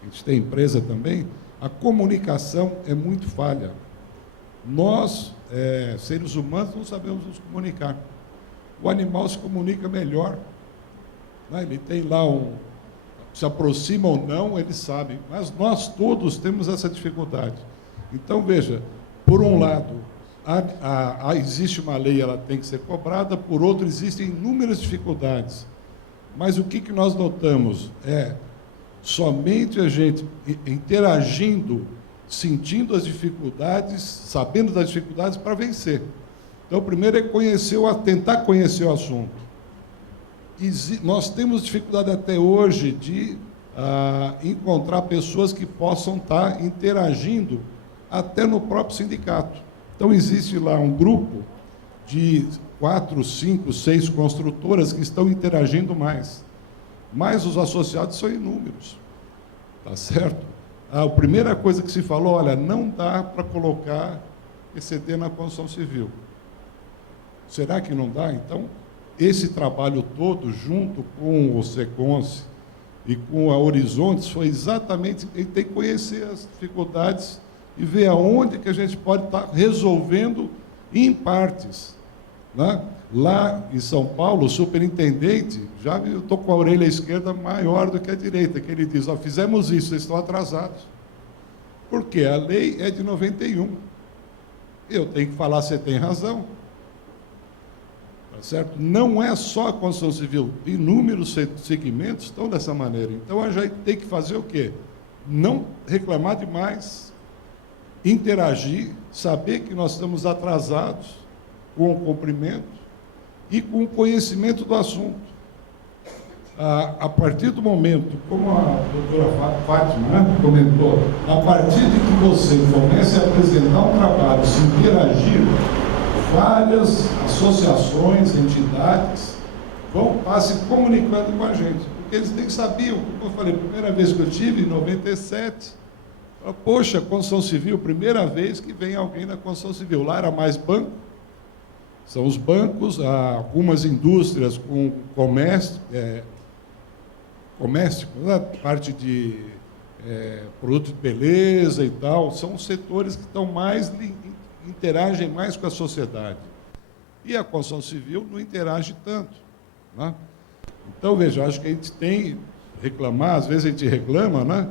a gente tem empresa também, a comunicação é muito falha. Nós, seres humanos, não sabemos nos comunicar. O animal se comunica melhor, né? Ele tem lá se aproxima ou não, ele sabe, mas nós todos temos essa dificuldade. Então, veja, por um lado, existe uma lei, ela tem que ser cobrada, por outro, existem inúmeras dificuldades. Mas o que nós notamos é somente a gente interagindo, sentindo as dificuldades, sabendo das dificuldades para vencer. Então, o primeiro é tentar conhecer o assunto. Nós temos dificuldade até hoje de encontrar pessoas que possam estar interagindo até no próprio sindicato. Então, existe lá um grupo de 4, 5, 6 construtoras que estão interagindo mais. Mas os associados são inúmeros. Tá certo? A primeira coisa que se falou, olha, não dá para colocar PCD na construção civil. Será que não dá? Então, esse trabalho todo, junto com o SECONS e com a Horizontes, foi exatamente, ele tem que conhecer as dificuldades e ver aonde que a gente pode estar resolvendo em partes. Né? Lá em São Paulo, o superintendente, já eu estou com a orelha esquerda maior do que a direita, que ele diz, fizemos isso, vocês estão atrasados. Porque a lei é de 91. Eu tenho que falar, você tem razão. Tá certo? Não é só a construção civil, inúmeros segmentos estão dessa maneira. Então, a gente tem que fazer o quê? Não reclamar demais, interagir, saber que nós estamos atrasados com o cumprimento e com o conhecimento do assunto. A partir do momento, como a doutora Fátima, né, comentou, a partir de que você comece a apresentar um trabalho, se interagir, várias associações, entidades vão estar se comunicando com a gente, porque eles nem sabiam. Como eu falei, a primeira vez que eu tive, em 97, poxa, construção civil, primeira vez que vem alguém na construção civil. Lá era mais banco, são os bancos, algumas indústrias com comércio, né, parte de produto de beleza e tal, são os setores que estão mais interagem mais com a sociedade. E a construção civil não interage tanto. Né? Então, veja, acho que a gente tem que reclamar, às vezes a gente reclama, né?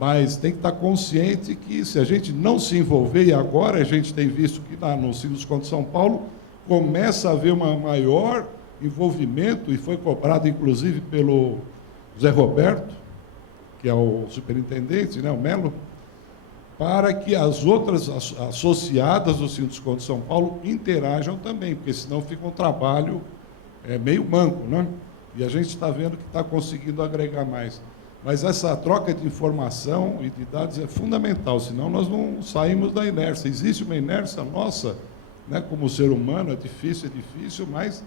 Mas tem que estar consciente que se a gente não se envolver, e agora a gente tem visto que no Sinduscon de São Paulo começa a haver um maior envolvimento, e foi cobrado inclusive pelo Zé Roberto, que é o superintendente, né, o Melo, para que as outras associadas do Sinduscon de São Paulo interajam também, porque senão fica um trabalho meio manco, né? E a gente está vendo que está conseguindo agregar mais. Mas essa troca de informação e de dados é fundamental, senão nós não saímos da inércia. Existe uma inércia nossa, né, como ser humano, é difícil, mas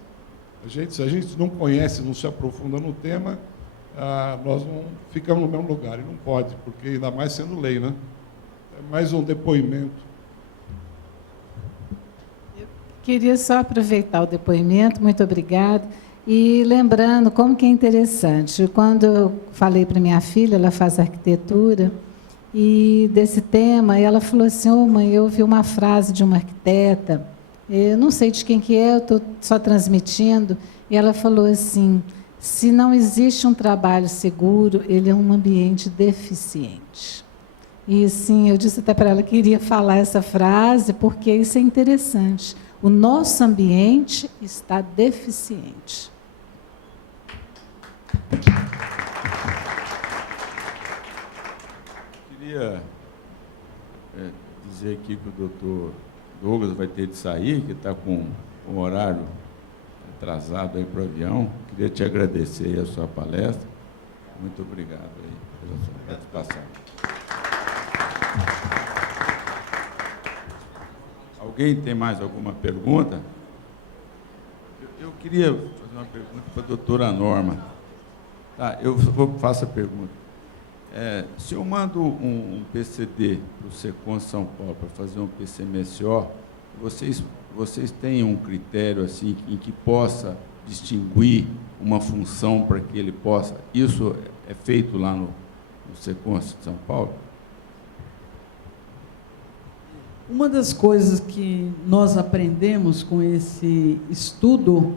se a gente não conhece, não se aprofunda no tema, nós não ficamos no mesmo lugar, e não pode, porque ainda mais sendo lei, né? É mais um depoimento. Eu queria só aproveitar o depoimento, muito obrigada. E lembrando como que é interessante, quando eu falei para minha filha, ela faz arquitetura, e desse tema, ela falou assim, mãe, eu ouvi uma frase de uma arquiteta, eu não sei de quem que é, eu estou só transmitindo, e ela falou assim, se não existe um trabalho seguro, ele é um ambiente deficiente. E sim, eu disse até para ela que iria falar essa frase, porque isso é interessante. O nosso ambiente está deficiente. Queria dizer aqui que o doutor Douglas vai ter de sair, que está com um horário atrasado aí para o avião. Queria te agradecer aí a sua palestra. Muito obrigado aí pela sua participação. Alguém tem mais alguma pergunta? Eu queria fazer uma pergunta para a doutora Norma. Tá, faço a pergunta. Se eu mando um PCD para o SECOM São Paulo para fazer um PCMSO, vocês têm um critério assim em que possa distinguir uma função para que ele possa... Isso é feito lá no SECOM de São Paulo? Uma das coisas que nós aprendemos com esse estudo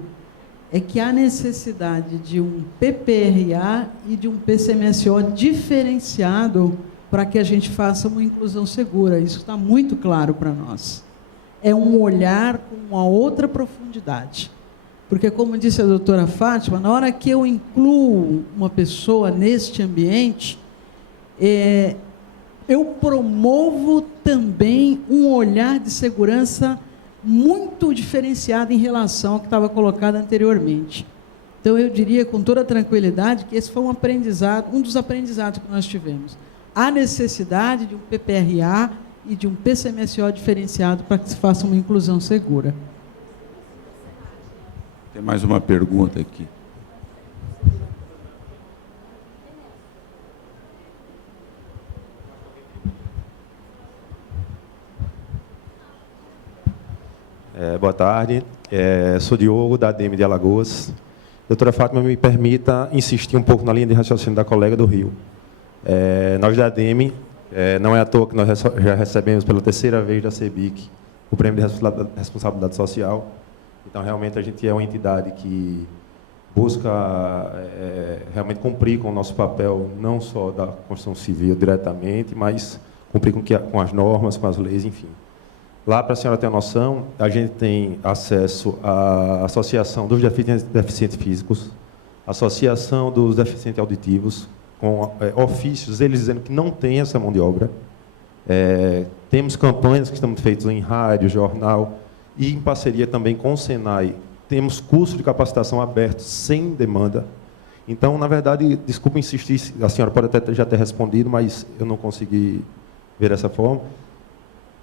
é que há necessidade de um PPRA e de um PCMSO diferenciado para que a gente faça uma inclusão segura. Isso está muito claro para nós. É um olhar com uma outra profundidade. Porque, como disse a doutora Fátima, na hora que eu incluo uma pessoa neste ambiente, eu promovo também um olhar de segurança muito diferenciado em relação ao que estava colocado anteriormente. Então, eu diria com toda tranquilidade que esse foi um aprendizado, um dos aprendizados que nós tivemos. Há necessidade de um PPRA e de um PCMSO diferenciado para que se faça uma inclusão segura. Tem mais uma pergunta aqui. Boa tarde, sou Diogo, da ADM de Alagoas. Doutora Fátima, me permita insistir um pouco na linha de raciocínio da colega do Rio. Nós da ADM, não é à toa que nós já recebemos pela terceira vez da CEBIC o Prêmio de Responsabilidade Social. Então, realmente, a gente é uma entidade que busca realmente cumprir com o nosso papel, não só da construção civil diretamente, mas cumprir com as normas, com as leis, enfim. Lá, para a senhora ter uma noção, a gente tem acesso à Associação dos Deficientes Físicos, Associação dos Deficientes Auditivos, com ofícios, eles dizendo que não tem essa mão de obra. Temos campanhas que estão feitas em rádio, jornal, e em parceria também com o Senai. Temos cursos de capacitação abertos, sem demanda. Então, na verdade, desculpa insistir, a senhora pode até já ter respondido, mas eu não consegui ver dessa forma.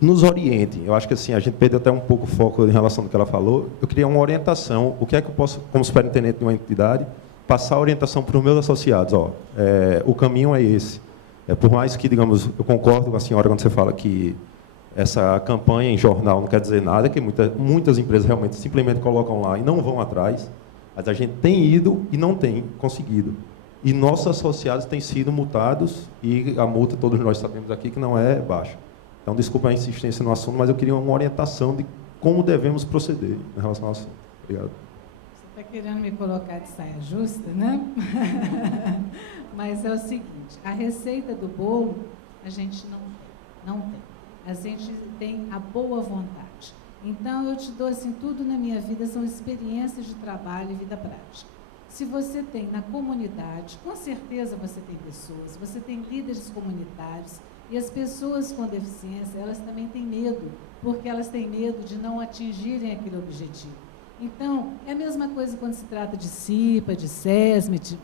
Nos orientem. Eu acho que assim, a gente perdeu até um pouco o foco em relação ao que ela falou. Eu queria uma orientação. O que é que eu posso, como superintendente de uma entidade, passar a orientação para os meus associados? O caminho é esse. Por mais que, digamos, eu concordo com a senhora quando você fala que essa campanha em jornal não quer dizer nada, que muitas empresas realmente simplesmente colocam lá e não vão atrás, mas a gente tem ido e não tem conseguido. E nossos associados têm sido multados e a multa, todos nós sabemos aqui, que não é baixa. Então, desculpa a insistência no assunto, mas eu queria uma orientação de como devemos proceder em relação ao assunto. Obrigado. Você está querendo me colocar de saia justa, né? Mas é o seguinte, a receita do bolo a gente não tem. A gente tem a boa vontade. Então, eu te dou assim, tudo na minha vida são experiências de trabalho e vida prática. Se você tem na comunidade, com certeza você tem pessoas, você tem líderes comunitários, e as pessoas com deficiência, elas também têm medo, porque elas têm medo de não atingirem aquele objetivo. Então, é a mesma coisa quando se trata de CIPA, de SESMIT,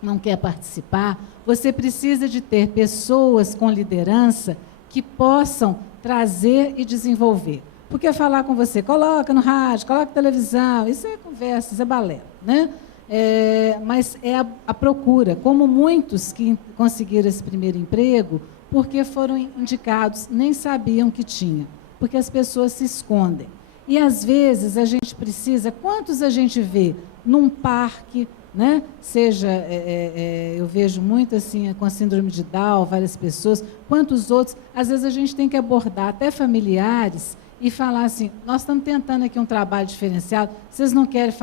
não quer participar, você precisa de ter pessoas com liderança que possam trazer e desenvolver. Porque falar com você, coloca no rádio, coloca na televisão, isso é conversa, isso é balela, né? Mas é a procura. Como muitos que conseguiram esse primeiro emprego, porque foram indicados, nem sabiam que tinha, porque as pessoas se escondem. E, às vezes, a gente precisa, quantos a gente vê num parque, né? Seja, eu vejo muito assim, com a síndrome de Down, várias pessoas, quantos outros, às vezes a gente tem que abordar até familiares e falar assim, nós estamos tentando aqui um trabalho diferenciado, vocês não querem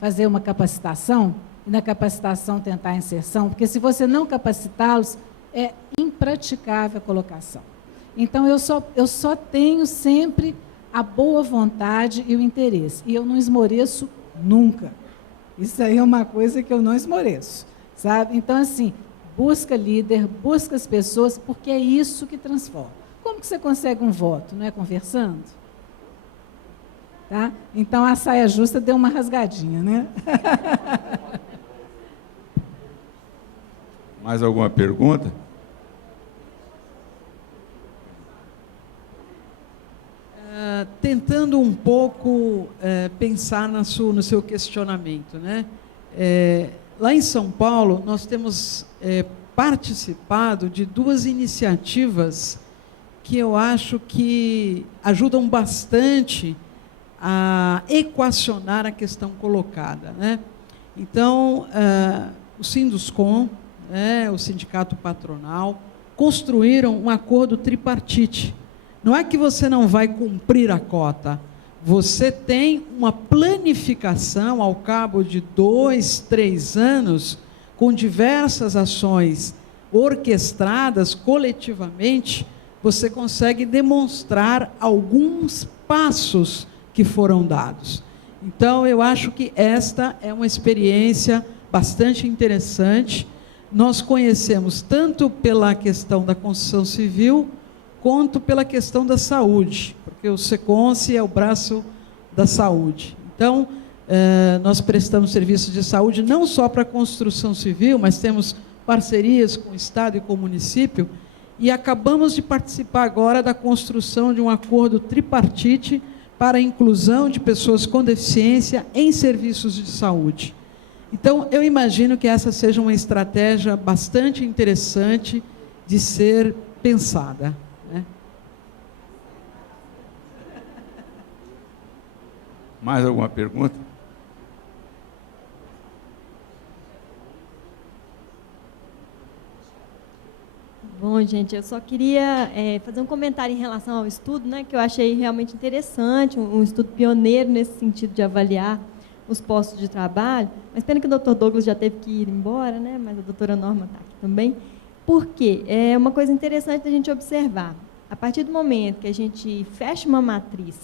fazer uma capacitação? E na capacitação tentar a inserção? Porque se você não capacitá-los, é impraticável a colocação. Então, eu só tenho sempre a boa vontade e o interesse. E eu não esmoreço nunca. Isso aí é uma coisa que eu não esmoreço, sabe? Então, assim, busca líder, busca as pessoas, porque é isso que transforma. Como que você consegue um voto? Não é conversando? Tá? Então, a saia justa deu uma rasgadinha, né? Mais alguma pergunta? tentando um pouco pensar no seu questionamento, né? Lá em São Paulo, nós temos participado de 2 iniciativas que eu acho que ajudam bastante a equacionar a questão colocada, né? Então, o Sinduscom, o sindicato patronal, construíram um acordo tripartite. Não é que você não vai cumprir a cota, você tem uma planificação ao cabo de 2, 3 anos, com diversas ações orquestradas coletivamente, você consegue demonstrar alguns passos que foram dados. Então, eu acho que esta é uma experiência bastante interessante. Nós conhecemos tanto pela questão da construção civil, quanto pela questão da saúde, porque o SECONSE é o braço da saúde. Então, nós prestamos serviços de saúde não só para a construção civil, mas temos parcerias com o Estado e com o município, e acabamos de participar agora da construção de um acordo tripartite para a inclusão de pessoas com deficiência em serviços de saúde. Então, eu imagino que essa seja uma estratégia bastante interessante de ser pensada, né? Mais alguma pergunta? Bom, gente, eu só queria fazer um comentário em relação ao estudo, né, que eu achei realmente interessante, um estudo pioneiro nesse sentido de avaliar os postos de trabalho. Mas pena que o Dr. Douglas já teve que ir embora, né, mas a doutora Norma está aqui também. Por quê? É uma coisa interessante da gente observar. A partir do momento que a gente fecha uma matriz,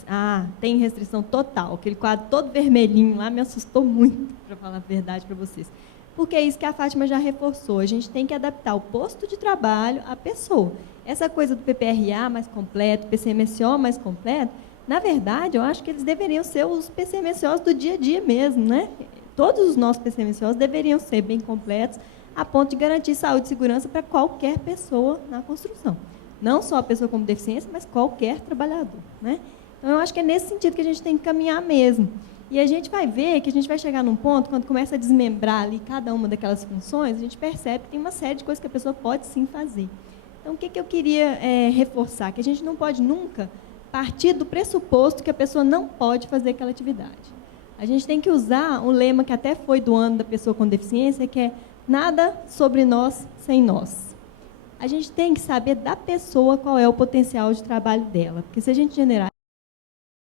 tem restrição total, aquele quadro todo vermelhinho lá me assustou muito, para falar a verdade para vocês. Porque é isso que a Fátima já reforçou, a gente tem que adaptar o posto de trabalho à pessoa. Essa coisa do PPRA mais completo, PCMSO mais completo, na verdade, eu acho que eles deveriam ser os PCMSOs do dia a dia mesmo, né? Todos os nossos PCMSOs deveriam ser bem completos, a ponto de garantir saúde e segurança para qualquer pessoa na construção. Não só a pessoa com deficiência, mas qualquer trabalhador, né? Então, eu acho que é nesse sentido que a gente tem que caminhar mesmo. E a gente vai ver que a gente vai chegar num ponto, quando começa a desmembrar ali cada uma daquelas funções, a gente percebe que tem uma série de coisas que a pessoa pode sim fazer. Então, o que eu queria reforçar? Que a gente não pode nunca partir do pressuposto que a pessoa não pode fazer aquela atividade. A gente tem que usar um lema que até foi do ano da pessoa com deficiência, que é nada sobre nós sem nós. A gente tem que saber da pessoa qual é o potencial de trabalho dela, porque se a gente generar